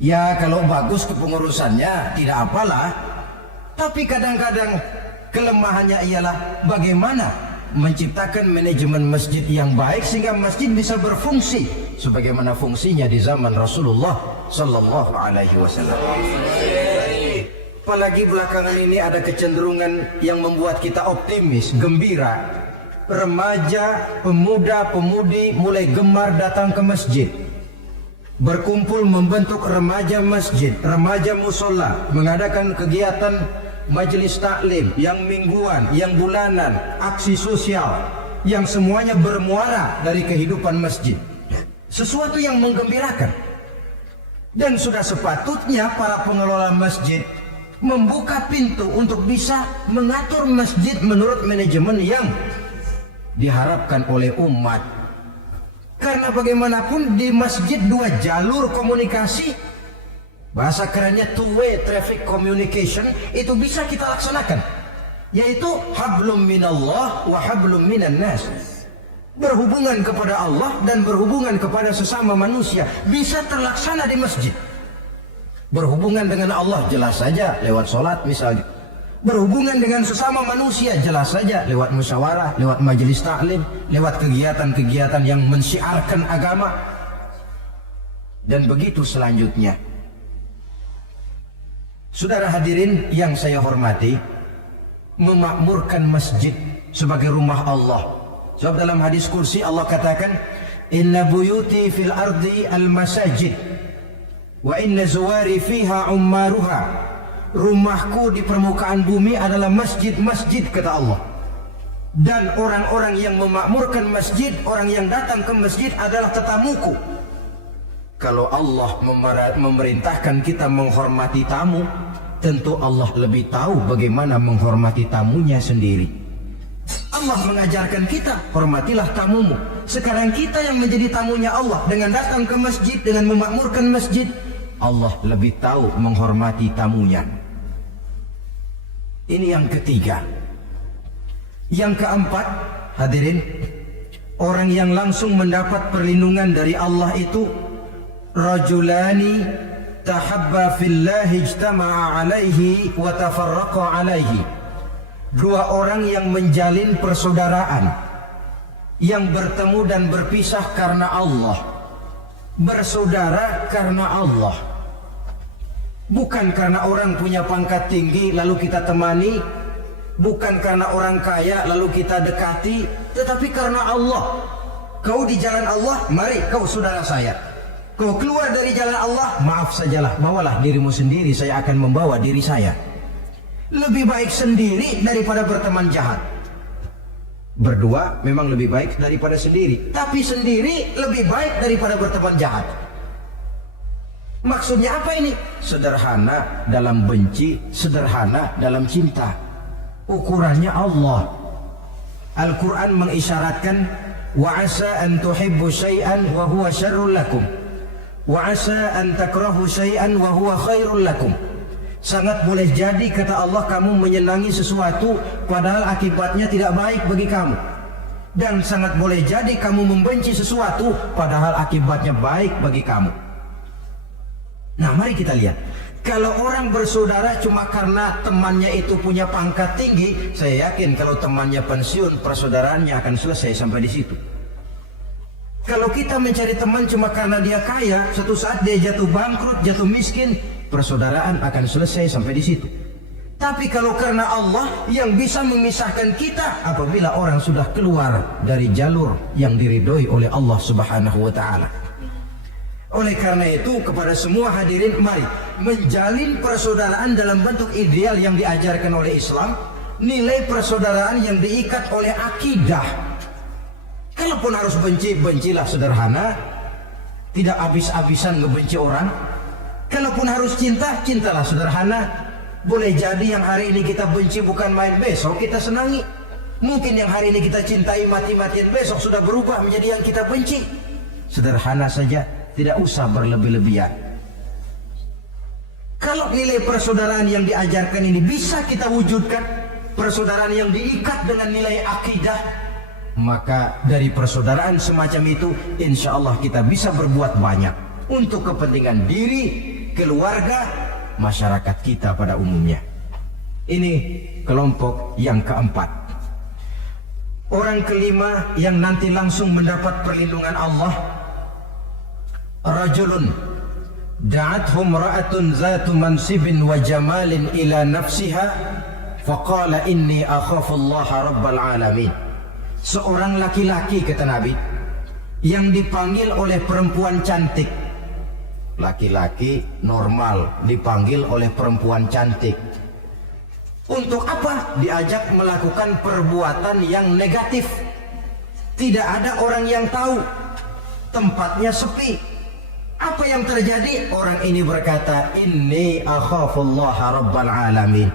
Ya kalau bagus kepengurusannya tidak apalah. Tapi kadang-kadang kelemahannya ialah bagaimana menciptakan manajemen masjid yang baik sehingga masjid bisa berfungsi sebagaimana fungsinya di zaman Rasulullah sallallahu alaihi wasallam. Apalagi belakangan ini ada kecenderungan yang membuat kita optimis, gembira. Remaja, pemuda, pemudi mulai gemar datang ke masjid. Berkumpul membentuk remaja masjid, remaja musola, mengadakan kegiatan majelis taklim yang mingguan, yang bulanan, aksi sosial, yang semuanya bermuara dari kehidupan masjid. Sesuatu yang menggembirakan. Dan sudah sepatutnya para pengelola masjid membuka pintu untuk bisa mengatur masjid menurut manajemen yang diharapkan oleh umat. Karena bagaimanapun di masjid 2 jalur komunikasi, bahasa kerennya two-way traffic communication, itu bisa kita laksanakan, yaitu hablum minallah wa hablum minan nas. Berhubungan kepada Allah dan berhubungan kepada sesama manusia bisa terlaksana di masjid. Berhubungan dengan Allah jelas saja lewat sholat misalnya. Berhubungan dengan sesama manusia jelas saja lewat musyawarah, lewat majelis taklim, lewat kegiatan-kegiatan yang mensyiarkan agama. Dan begitu selanjutnya. Saudara hadirin yang saya hormati, memakmurkan masjid sebagai rumah Allah. Sebab dalam hadis kursi Allah katakan, inna buyuti fil ardi al masajid wa inna zuwari fiha ummaruha. Rumahku di permukaan bumi adalah masjid-masjid, kata Allah. Dan orang-orang yang memakmurkan masjid, orang yang datang ke masjid adalah tetamuku. Kalau Allah memerintahkan kita menghormati tamu, tentu Allah lebih tahu bagaimana menghormati tamunya sendiri. Allah mengajarkan kita, hormatilah tamumu. Sekarang kita yang menjadi tamunya Allah dengan datang ke masjid, dengan memakmurkan masjid, Allah lebih tahu menghormati tamunya. Ini yang ketiga. Yang keempat, hadirin, orang yang langsung mendapat perlindungan dari Allah itu rajulani tahabba fillahi ijtama'a alaihi wa tafarraqa alaihi. 2 orang yang menjalin persaudaraan, yang bertemu dan berpisah karena Allah, bersaudara karena Allah. Bukan karena orang punya pangkat tinggi lalu kita temani, bukan karena orang kaya lalu kita dekati, tetapi karena Allah. Kau di jalan Allah, mari kau saudara saya. Kau keluar dari jalan Allah, maaf sajalah, bawalah dirimu sendiri, saya akan membawa diri saya. Lebih baik sendiri daripada berteman jahat. Berdua memang lebih baik daripada sendiri, tapi sendiri lebih baik daripada berteman jahat. Maksudnya apa ini? Sederhana dalam benci, sederhana dalam cinta. Ukurannya Allah. Al-Quran mengisyaratkan, wa asa an tuhibbu syai'an wa huwa syarrul lakum, wa asa an takrahu syai'an wa huwa khairul lakum. Sangat boleh jadi, kata Allah, kamu menyenangi sesuatu padahal akibatnya tidak baik bagi kamu. Dan sangat boleh jadi kamu membenci sesuatu padahal akibatnya baik bagi kamu. Nah, mari kita lihat. Kalau orang bersaudara cuma karena temannya itu punya pangkat tinggi, saya yakin kalau temannya pensiun, persaudaraannya akan selesai sampai di situ. Kalau kita mencari teman cuma karena dia kaya, suatu saat dia jatuh bangkrut, jatuh miskin, persaudaraan akan selesai sampai di situ. Tapi kalau karena Allah yang bisa memisahkan kita apabila orang sudah keluar dari jalur yang diridhoi oleh Allah Subhanahu wa taala. Oleh karena itu, kepada semua hadirin, mari menjalin persaudaraan dalam bentuk ideal yang diajarkan oleh Islam, nilai persaudaraan yang diikat oleh akidah. Kalaupun harus benci, bencilah sederhana, tidak habis-habisan ngebenci orang. Kalaupun harus cinta, cintalah sederhana. Boleh jadi yang hari ini kita benci bukan main, besok kita senangi. Mungkin yang hari ini kita cintai mati-matian, besok sudah berubah menjadi yang kita benci. Sederhana saja, tidak usah berlebih-lebihan. Kalau nilai persaudaraan yang diajarkan ini bisa kita wujudkan, persaudaraan yang diikat dengan nilai akidah, maka dari persaudaraan semacam itu insya Allah kita bisa berbuat banyak untuk kepentingan diri, keluarga, masyarakat kita pada umumnya. Ini kelompok yang keempat. Orang kelima yang nanti langsung mendapat perlindungan Allah, rajulun da'athu imra'atun zatu mansibin wa jamalin ila nafsiha faqala inni akhafu Allah rabbal alamin. Seorang laki-laki, kata Nabi, yang dipanggil oleh perempuan cantik. Laki-laki normal dipanggil oleh perempuan cantik. Untuk apa? Diajak melakukan perbuatan yang negatif. Tidak ada orang yang tahu. Tempatnya sepi. Apa yang terjadi? Orang ini berkata, inni akhafullaha rabbal alamin.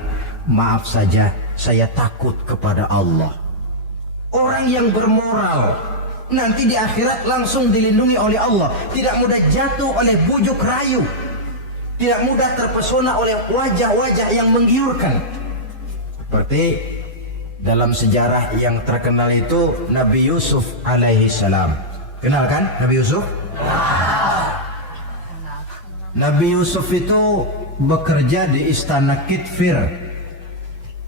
Maaf saja, saya takut kepada Allah. Orang yang bermoral, Nanti di akhirat langsung dilindungi oleh Allah, tidak mudah jatuh oleh bujuk rayu, tidak mudah terpesona oleh wajah-wajah yang menggiurkan. Seperti dalam sejarah yang terkenal itu Nabi Yusuf alaihi salam. Kenal kan Nabi Yusuf? Nabi Yusuf itu bekerja di istana Kitfir.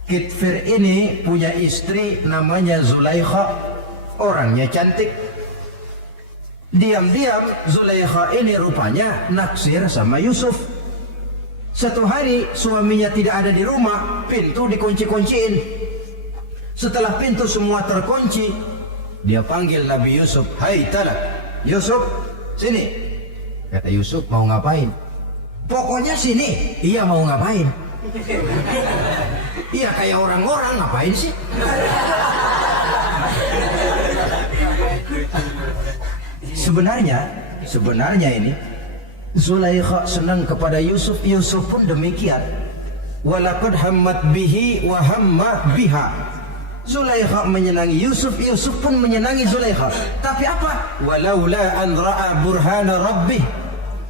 Kitfir ini punya istri namanya Zulaikha, orangnya cantik. Diam-diam Zulaikha ini rupanya naksir sama Yusuf. Satu hari suaminya tidak ada di rumah, pintu dikunci-kunciin. Setelah pintu semua terkunci, dia panggil Nabi Yusuf, "Hai Talak, Yusuf, sini." Kata Yusuf, "Mau ngapain?" "Pokoknya sini." "Iya, mau ngapain?" "Iya, kayak orang-orang, ngapain sih?" Sebenarnya ini Zulaikha senang kepada Yusuf, Yusuf pun demikian. Walaqad hammat bihi wa hamma biha. Zulaikha menyenangi Yusuf, Yusuf pun menyenangi Zulaikha. Tapi apa? Walaula an ra'a burhana rabbih.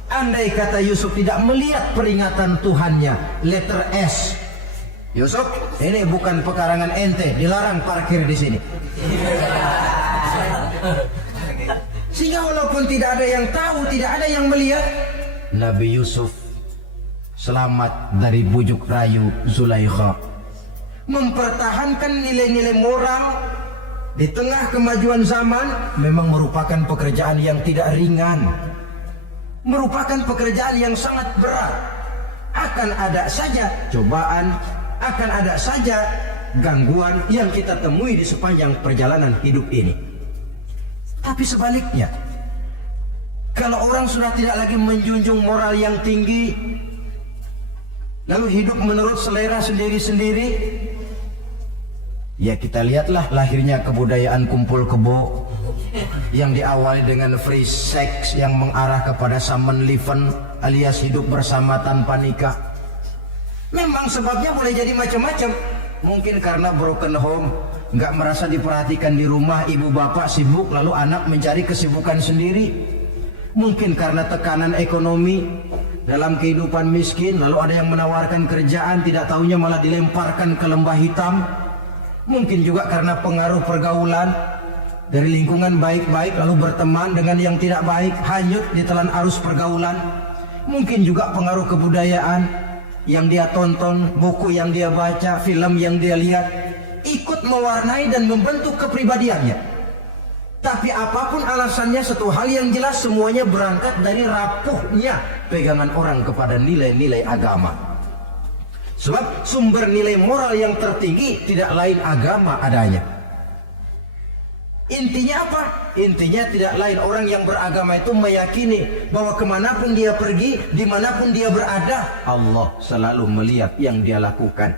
Andai kata Yusuf tidak melihat peringatan Tuhannya, letter S. Yusuf, ini bukan pekarangan ente, dilarang parkir di sini. Sehingga walaupun tidak ada yang tahu, tidak ada yang melihat, Nabi Yusuf selamat dari bujuk rayu Zulaikha. Mempertahankan nilai-nilai moral di tengah kemajuan zaman memang merupakan pekerjaan yang tidak ringan, merupakan pekerjaan yang sangat berat. Akan ada saja cobaan, akan ada saja gangguan yang kita temui di sepanjang perjalanan hidup ini. Tapi sebaliknya, kalau orang sudah tidak lagi menjunjung moral yang tinggi, lalu hidup menurut selera sendiri-sendiri, ya kita lihatlah lahirnya kebudayaan kumpul kebo yang diawali dengan free sex yang mengarah kepada samenleven alias hidup bersama tanpa nikah. Memang sebabnya boleh jadi macam-macam. Mungkin karena broken home, nggak merasa diperhatikan di rumah, ibu bapak sibuk lalu anak mencari kesibukan sendiri. Mungkin karena tekanan ekonomi dalam kehidupan miskin, lalu ada yang menawarkan kerjaan, tidak tahunya malah dilemparkan ke lembah hitam. Mungkin juga karena pengaruh pergaulan dari lingkungan baik-baik lalu berteman dengan yang tidak baik, hanyut ditelan arus pergaulan. Mungkin juga pengaruh kebudayaan yang dia tonton, buku yang dia baca, film yang dia lihat, ikut mewarnai dan membentuk kepribadiannya. Tapi apapun alasannya, satu hal yang jelas, semuanya berangkat dari rapuhnya pegangan orang kepada nilai-nilai agama. Sebab sumber nilai moral yang tertinggi tidak lain agama adanya. Intinya apa? Intinya tidak lain, orang yang beragama itu meyakini bahwa kemanapun dia pergi, dimanapun dia berada, Allah selalu melihat yang dia lakukan.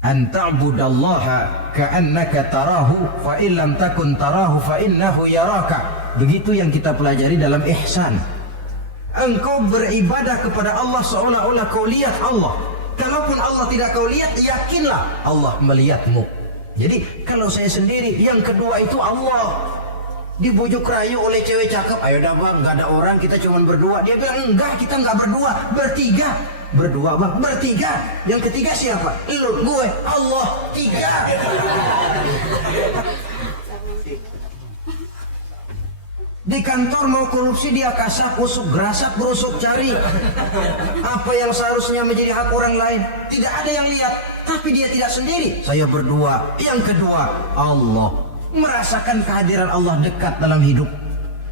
An ta'budallaha ka'annaka tarahu fa in lam takun tarahu fa innahu yaraka. Begitu yang kita pelajari dalam ihsan. Engkau beribadah kepada Allah seolah-olah kau lihat Allah. Kalaupun Allah tidak kau lihat, yakinlah Allah melihatmu. Jadi kalau saya sendiri, yang kedua itu Allah. Dibujuk rayu oleh cewek cakep, "Ayo dah bang, nggak ada orang, kita cuma berdua." Dia bilang, "Enggak, kita nggak berdua, bertiga." "Berdua bang, bertiga. Yang ketiga siapa?" "Lu, gue, Allah, tiga." Di kantor mau korupsi, dia kasak kusuk, gerasak berusuk, cari apa yang seharusnya menjadi hak orang lain. Tidak ada yang lihat, tapi dia tidak sendiri. Saya berdua. Yang kedua, Allah. Merasakan kehadiran Allah dekat dalam hidup.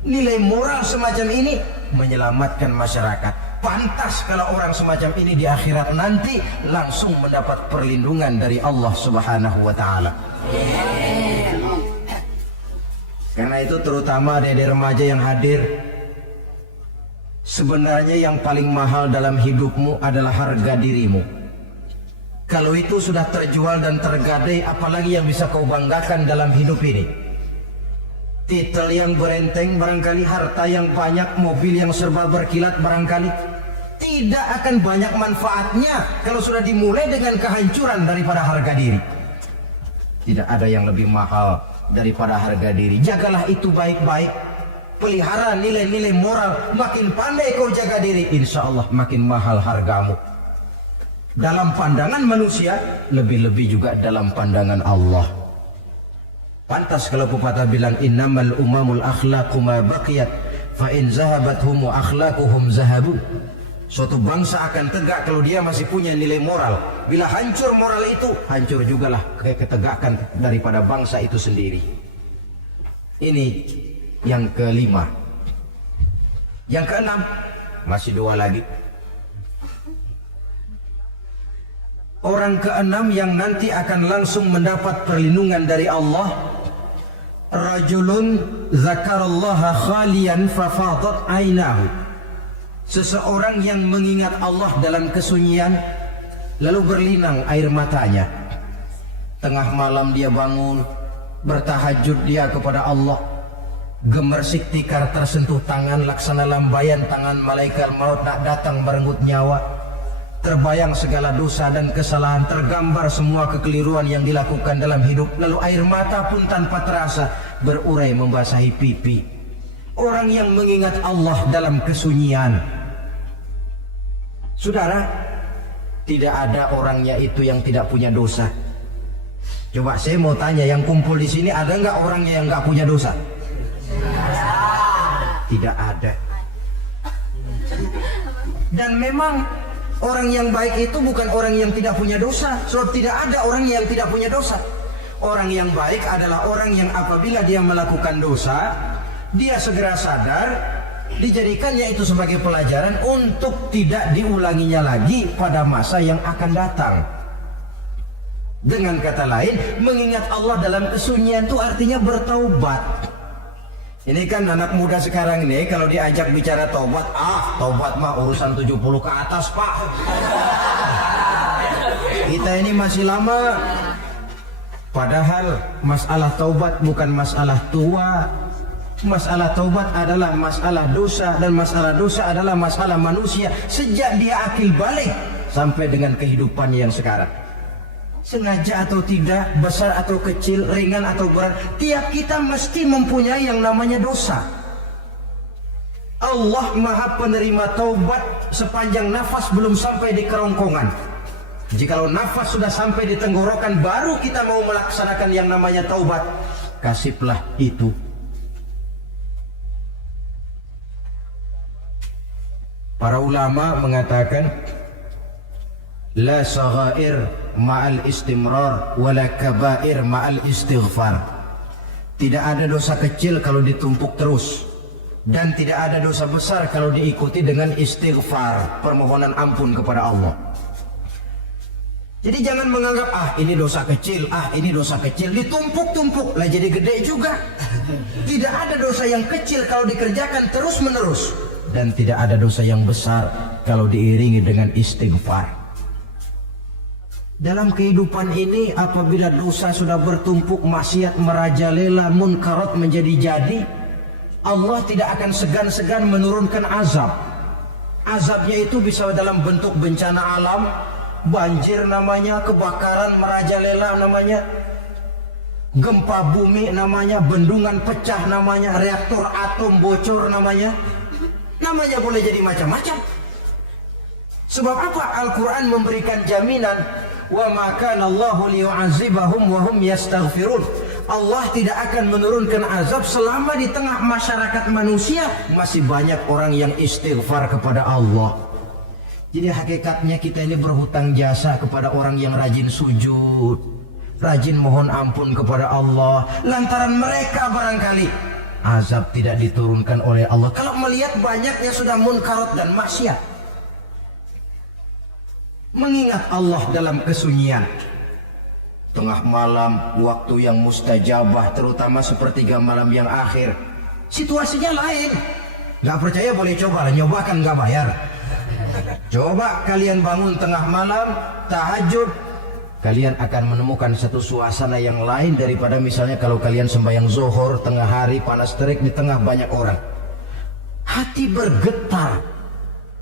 Nilai moral semacam ini menyelamatkan masyarakat. Pantas kalau orang semacam ini di akhirat nanti langsung mendapat perlindungan dari Allah Subhanahu wa ta'ala. Karena itu terutama adik-adik remaja yang hadir, sebenarnya yang paling mahal dalam hidupmu adalah harga dirimu. Kalau itu sudah terjual dan tergadai, apalagi yang bisa kau banggakan dalam hidup ini? Titel yang berenteng barangkali, harta yang banyak, mobil yang serba berkilat barangkali. Tidak akan banyak manfaatnya kalau sudah dimulai dengan kehancuran daripada harga diri. Tidak ada yang lebih mahal daripada harga diri. Jagalah itu baik-baik. Pelihara nilai-nilai moral. Makin pandai kau jaga diri, insya Allah makin mahal hargamu. Dalam pandangan manusia, lebih-lebih juga dalam pandangan Allah. Pantas kalau pepatah bilang innamal umamul akhlaqu ma baqiyat fa in zahabat hum akhlaquhum zahabu. Suatu bangsa akan tegak kalau dia masih punya nilai moral. Bila hancur moral itu, hancur jugalah ketegakan daripada bangsa itu sendiri. Ini yang kelima. Yang keenam, masih dua lagi. Orang keenam yang nanti akan langsung mendapat perlindungan dari Allah, rajulun zakarallaha khalian fafadat ainahu. Seseorang yang mengingat Allah dalam kesunyian, lalu berlinang air matanya. Tengah malam dia bangun, bertahajud dia kepada Allah. Gemersik tikar tersentuh tangan, laksana lambaian tangan malaikat maut nak datang merenggut nyawa. Terbayang segala dosa dan kesalahan, tergambar semua kekeliruan yang dilakukan dalam hidup. Lalu air mata pun tanpa terasa berurai membasahi pipi. Orang yang mengingat Allah dalam kesunyian. Saudara, tidak ada orangnya itu yang tidak punya dosa. Coba saya mau tanya, yang kumpul di sini ada nggak orangnya yang nggak punya dosa? Tidak ada. Dan memang orang yang baik itu bukan orang yang tidak punya dosa. Sebab tidak ada orang yang tidak punya dosa. Orang yang baik adalah orang yang apabila dia melakukan dosa, dia segera sadar, dijadikannya itu sebagai pelajaran untuk tidak diulanginya lagi pada masa yang akan datang. Dengan kata lain, mengingat Allah dalam kesunyian itu artinya bertaubat. Ini kan anak muda sekarang ini kalau diajak bicara taubat, taubat mah urusan 70 ke atas pak. Kita ini masih lama. Padahal masalah taubat bukan masalah tua. Masalah taubat adalah masalah dosa, dan masalah dosa adalah masalah manusia sejak dia akil balik sampai dengan kehidupannya yang sekarang. Sengaja atau tidak, besar atau kecil, ringan atau berat, tiap kita mesti mempunyai yang namanya dosa. Allah Maha penerima taubat sepanjang nafas belum sampai di kerongkongan. Jikalau nafas sudah sampai di tenggorokan, baru kita mau melaksanakan yang namanya taubat. Kasihlah itu. Para ulama mengatakan la saghair ma'al istimrar wala kabair ma'al istighfar. Tidak ada dosa kecil kalau ditumpuk terus, dan tidak ada dosa besar kalau diikuti dengan istighfar, permohonan ampun kepada Allah. Jadi jangan menganggap ini dosa kecil, ini dosa kecil, ditumpuk-tumpuk lah jadi gede juga. Tidak ada dosa yang kecil kalau dikerjakan terus menerus, dan tidak ada dosa yang besar kalau diiringi dengan istighfar. Dalam kehidupan ini apabila dosa sudah bertumpuk, maksiat merajalela, munkarat menjadi-jadi, Allah tidak akan segan-segan menurunkan azab. Azabnya itu bisa dalam bentuk bencana alam, banjir namanya, kebakaran merajalela namanya, gempa bumi namanya, bendungan pecah namanya, reaktor atom bocor namanya. Namanya boleh jadi macam-macam. Sebab apa? Al-Quran memberikan jaminan, wa ma kana Allahu liyu'adzibahum wa hum yastaghfirun. Allah tidak akan menurunkan azab selama di tengah masyarakat manusia masih banyak orang yang istighfar kepada Allah. Jadi hakikatnya kita ini berhutang jasa kepada orang yang rajin sujud, rajin mohon ampun kepada Allah. Lantaran mereka barangkali azab tidak diturunkan oleh Allah kalau melihat banyaknya sudah munkarat dan maksiat. Mengingat Allah dalam kesunyian, tengah malam, waktu yang mustajabah, terutama sepertiga malam yang akhir, situasinya lain. Gak percaya boleh coba, nyobakan gak bayar. Coba kalian bangun tengah malam, tahajud, kalian akan menemukan satu suasana yang lain daripada misalnya kalau kalian sembahyang zuhur tengah hari panas terik di tengah banyak orang. Hati bergetar,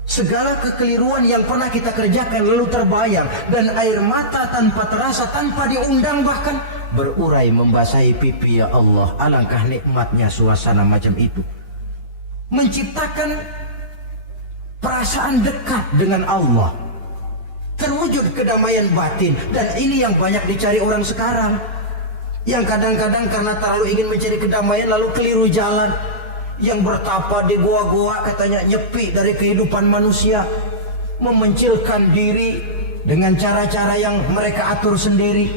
Segala kekeliruan yang pernah kita kerjakan lalu terbayang, dan air mata tanpa terasa, tanpa diundang bahkan berurai membasahi pipi. Ya Allah, alangkah nikmatnya suasana macam itu, menciptakan perasaan dekat dengan Allah, terwujud kedamaian batin. Dan ini yang banyak dicari orang sekarang, yang kadang-kadang karena terlalu ingin mencari kedamaian lalu keliru jalan. Yang bertapa di goa-goa katanya nyepi dari kehidupan manusia, memencilkan diri dengan cara-cara yang mereka atur sendiri.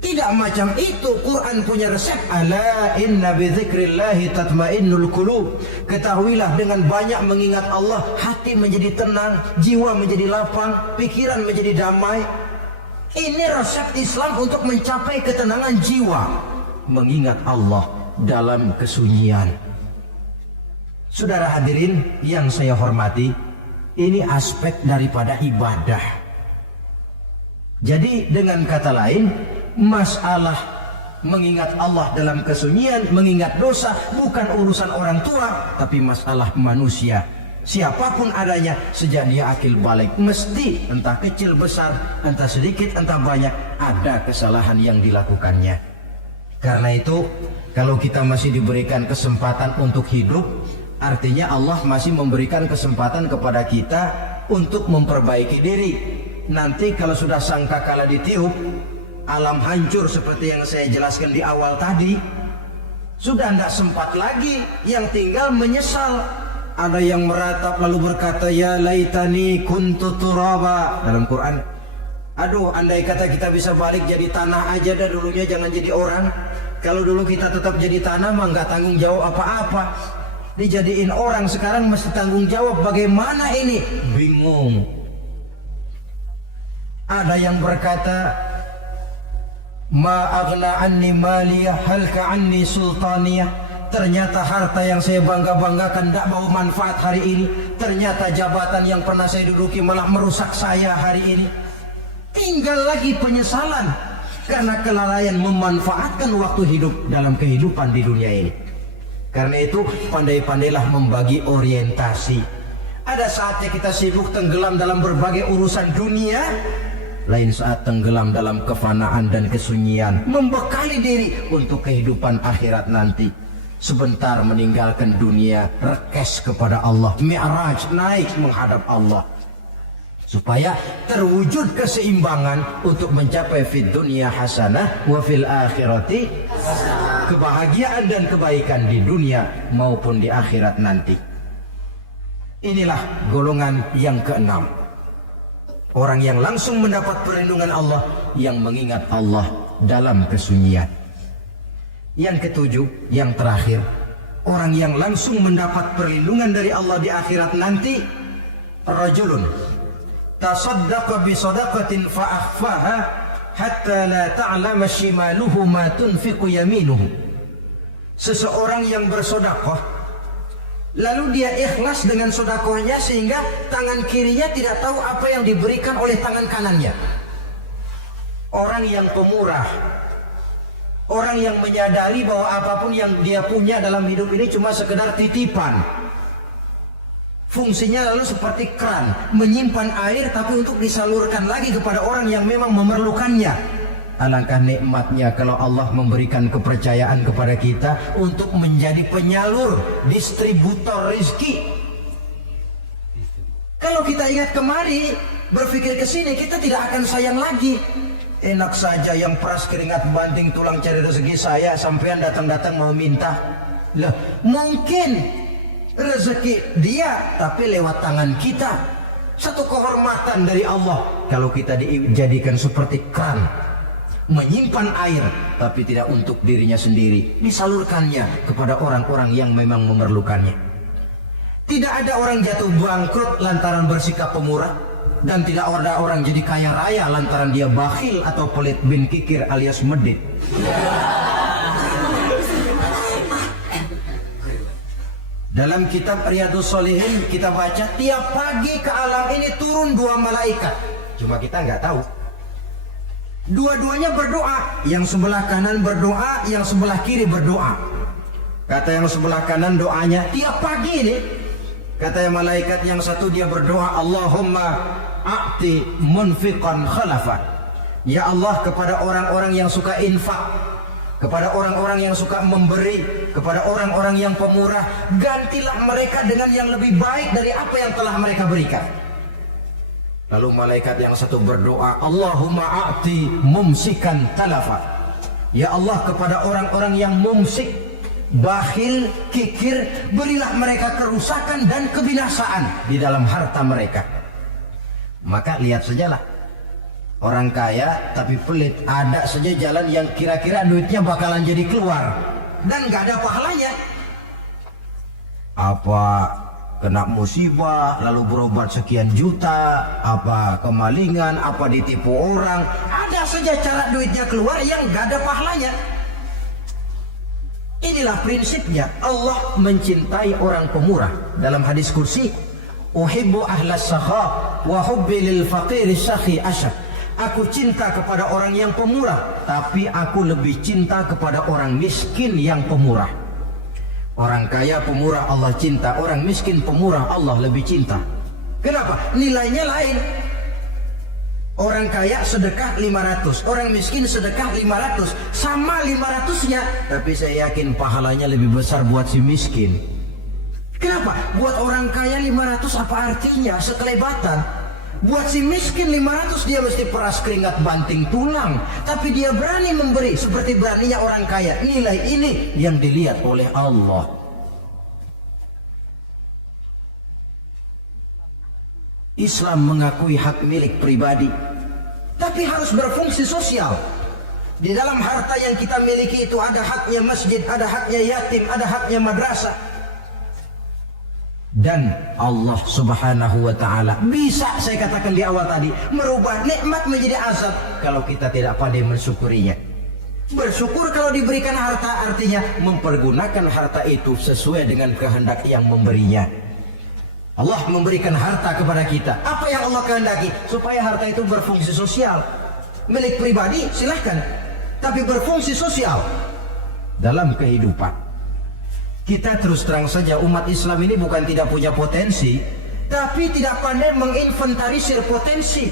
Tidak macam itu. Quran punya resep. Ala inna bi dzikrillahi tatmainnul qulub. Ketahuilah, dengan banyak mengingat Allah, hati menjadi tenang, jiwa menjadi lapang, pikiran menjadi damai. Ini resep Islam untuk mencapai ketenangan jiwa. Mengingat Allah dalam kesunyian. Saudara hadirin yang saya hormati, ini aspek daripada ibadah. Jadi dengan kata lain, masalah mengingat Allah dalam kesunyian, mengingat dosa, bukan urusan orang tua, tapi masalah manusia. Siapapun adanya, sejak dia akil balik, mesti entah kecil besar, entah sedikit entah banyak, ada kesalahan yang dilakukannya. Karena itu, kalau kita masih diberikan kesempatan untuk hidup, artinya Allah masih memberikan kesempatan kepada kita untuk memperbaiki diri. Nanti kalau sudah sangkakala ditiup, alam hancur seperti yang saya jelaskan di awal tadi, sudah tidak sempat lagi, yang tinggal menyesal. Ada yang meratap lalu berkata, ya laitani kuntu turaba. Dalam Quran, aduh andai kata kita bisa balik jadi tanah aja dah dulunya, jangan jadi orang. Kalau dulu kita tetap jadi tanah mah nggak tanggung jawab apa-apa. Dijadiin orang sekarang mesti tanggung jawab. Bagaimana ini? Bingung. Ada yang berkata, ma aghna anni maliyah halka anni sultaniyah. Ternyata harta yang saya bangga-banggakan tidak bawa manfaat hari ini. Ternyata jabatan yang pernah saya duduki malah merusak saya hari ini. Tinggal lagi penyesalan karena kelalaian memanfaatkan waktu hidup dalam kehidupan di dunia ini. Karena itu pandai-pandailah membagi orientasi. Ada saatnya kita sibuk tenggelam dalam berbagai urusan dunia, lain saat tenggelam dalam kefanaan dan kesunyian, membekali diri untuk kehidupan akhirat nanti. Sebentar meninggalkan dunia, rekes kepada Allah, mi'raj, naik menghadap Allah, supaya terwujud keseimbangan untuk mencapai fid dunya hasanah wa fil akhirati kebahagiaan dan kebaikan di dunia maupun di akhirat nanti. Inilah golongan yang keenam, orang yang langsung mendapat perlindungan Allah, yang mengingat Allah dalam kesunyian. Yang ketujuh, yang terakhir, orang yang langsung mendapat perlindungan dari Allah di akhirat nanti, rajulun tasaddaqa bi sadaqatin fa akhfaha hatta la ta'lama shimaluhu ma tunfiqu yaminuhu. Seseorang yang bersedekah lalu dia ikhlas dengan sedekahnya sehingga tangan kirinya tidak tahu apa yang diberikan oleh tangan kanannya. Orang yang pemurah, orang yang menyadari bahwa apapun yang dia punya dalam hidup ini cuma sekedar titipan. Fungsinya lalu seperti keran, menyimpan air tapi untuk disalurkan lagi kepada orang yang memang memerlukannya. Alangkah nikmatnya kalau Allah memberikan kepercayaan kepada kita untuk menjadi penyalur, distributor rezeki. Kalau kita ingat kemari, berpikir ke sini, kita tidak akan sayang lagi. Enak saja yang peras keringat banting tulang cari rezeki saya, sampean datang-datang mau minta. Lah, mungkin rezeki dia tapi lewat tangan kita. Satu kehormatan dari Allah kalau kita dijadikan seperti keran, menyimpan air tapi tidak untuk dirinya sendiri, disalurkannya kepada orang-orang yang memang memerlukannya. Tidak ada orang jatuh bangkrut lantaran bersikap pemurah, dan tidak ada orang jadi kaya raya lantaran dia bakhil atau pelit bin kikir alias medit. Dalam kitab Riyadhus Shalihin kita baca, tiap pagi ke alam ini turun dua malaikat, cuma kita nggak tahu. Dua-duanya berdoa, yang sebelah kanan berdoa, yang sebelah kiri berdoa. Kata yang sebelah kanan doanya, tiap pagi ini Kata malaikat yang satu dia berdoa, Allahumma a'ti munfiqan khalafa. Ya Allah, kepada orang-orang yang suka infak, kepada orang-orang yang suka memberi, kepada orang-orang yang pemurah, gantilah mereka dengan yang lebih baik dari apa yang telah mereka berikan. Lalu malaikat yang satu berdoa, Allahumma a'ti mumsikan talafa. Ya Allah, kepada orang-orang yang mumsik, bakhil, kikir, berilah mereka kerusakan dan kebinasaan di dalam harta mereka. Maka lihat sajalah, orang kaya tapi pelit, ada saja jalan yang kira-kira duitnya bakalan jadi keluar dan gak ada pahalanya. Apa kena musibah lalu berobat sekian juta, apa kemalingan, apa ditipu orang, ada saja cara duitnya keluar yang gak ada pahalanya. Inilah prinsipnya Allah mencintai orang pemurah. Dalam hadis kursi, uhibbu ahlas sakha wa hubbi lil faqiri sakhi asyad. Aku cinta kepada orang yang pemurah, tapi aku lebih cinta kepada orang miskin yang pemurah. Orang kaya pemurah Allah cinta, orang miskin pemurah Allah lebih cinta. Kenapa? Nilainya lain. Orang kaya sedekah 500, orang miskin sedekah 500, sama 500-nya, tapi saya yakin pahalanya lebih besar buat si miskin. Kenapa? Buat orang kaya 500 apa artinya? Sekelebatan. Buat si miskin 500 dia mesti peras keringat banting tulang, tapi dia berani memberi seperti beraninya orang kaya. Nilai ini yang dilihat oleh Allah. Islam mengakui hak milik pribadi, tapi harus berfungsi sosial. Di dalam harta yang kita miliki itu ada haknya masjid, ada haknya yatim, ada haknya madrasah. Dan Allah subhanahu wa ta'ala bisa, saya katakan di awal tadi, merubah nikmat menjadi azab kalau kita tidak pandai mensyukurinya. Bersyukur kalau diberikan harta artinya mempergunakan harta itu sesuai dengan kehendak yang memberinya. Allah memberikan harta kepada kita. Apa yang Allah kehendaki? Supaya harta itu berfungsi sosial. Milik pribadi silahkan, tapi berfungsi sosial dalam kehidupan. Kita terus terang saja, umat Islam ini bukan tidak punya potensi, tapi tidak pandai menginventarisir potensi.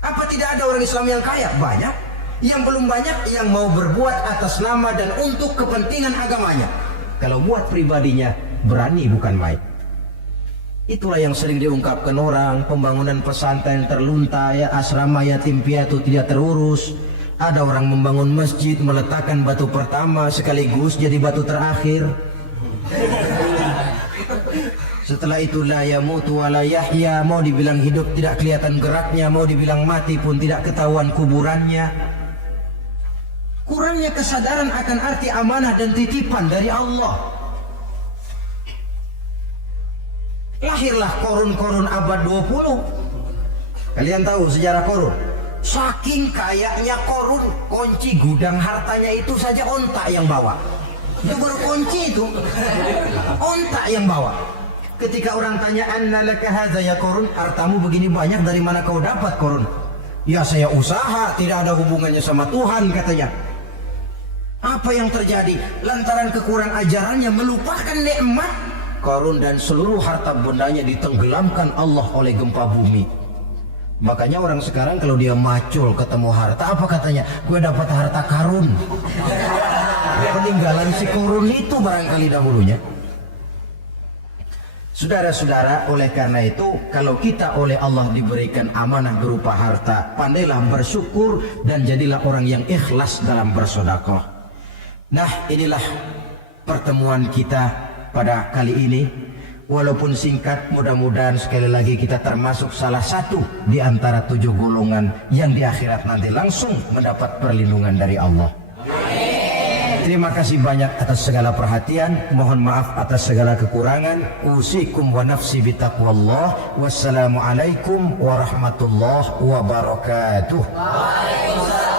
Apa tidak ada orang Islam yang kaya? Banyak. Yang belum banyak yang mau berbuat atas nama dan untuk kepentingan agamanya. Kalau buat pribadinya berani bukan main. Itulah yang sering diungkapkan orang, pembangunan pesantren terlunta, ya asrama yatim piatu tidak terurus. Ada orang membangun masjid, meletakkan batu pertama sekaligus jadi batu terakhir. Setelah itu la yamutu wa la yahya, mau dibilang hidup tidak kelihatan geraknya, mau dibilang mati pun tidak ketahuan kuburannya. Kurangnya kesadaran akan arti amanah dan titipan dari Allah. Lahirlah korun-korun abad 20. Kalian tahu sejarah korun? Saking kayanya korun, kunci gudang hartanya itu saja onta yang bawa. Itu baru kunci itu, onta yang bawa. Ketika orang tanya, anna laka hadza ya korun, hartamu begini banyak dari mana kau dapat korun? Ya saya usaha, tidak ada hubungannya sama Tuhan katanya. Apa yang terjadi? Lantaran kekurang ajarannya melupakan nikmat, korun dan seluruh harta bendanya ditenggelamkan Allah oleh gempa bumi. Makanya orang sekarang kalau dia macul ketemu harta, apa katanya? Gue dapat harta karun. Peninggalan si korun itu barangkali dahulunya. Saudara-saudara, oleh karena itu kalau kita oleh Allah diberikan amanah berupa harta, pandailah bersyukur dan jadilah orang yang ikhlas dalam bersedekah. Nah, inilah pertemuan kita pada kali ini. Walaupun singkat, mudah-mudahan sekali lagi kita termasuk salah satu di antara 7 golongan yang di akhirat nanti langsung mendapat perlindungan dari Allah. Amin. Terima kasih banyak atas segala perhatian. Mohon maaf atas segala kekurangan. Usikum wa nafsi bitaqwallah. Wassalamualaikum warahmatullahi wabarakatuh. Waalaikumsalam.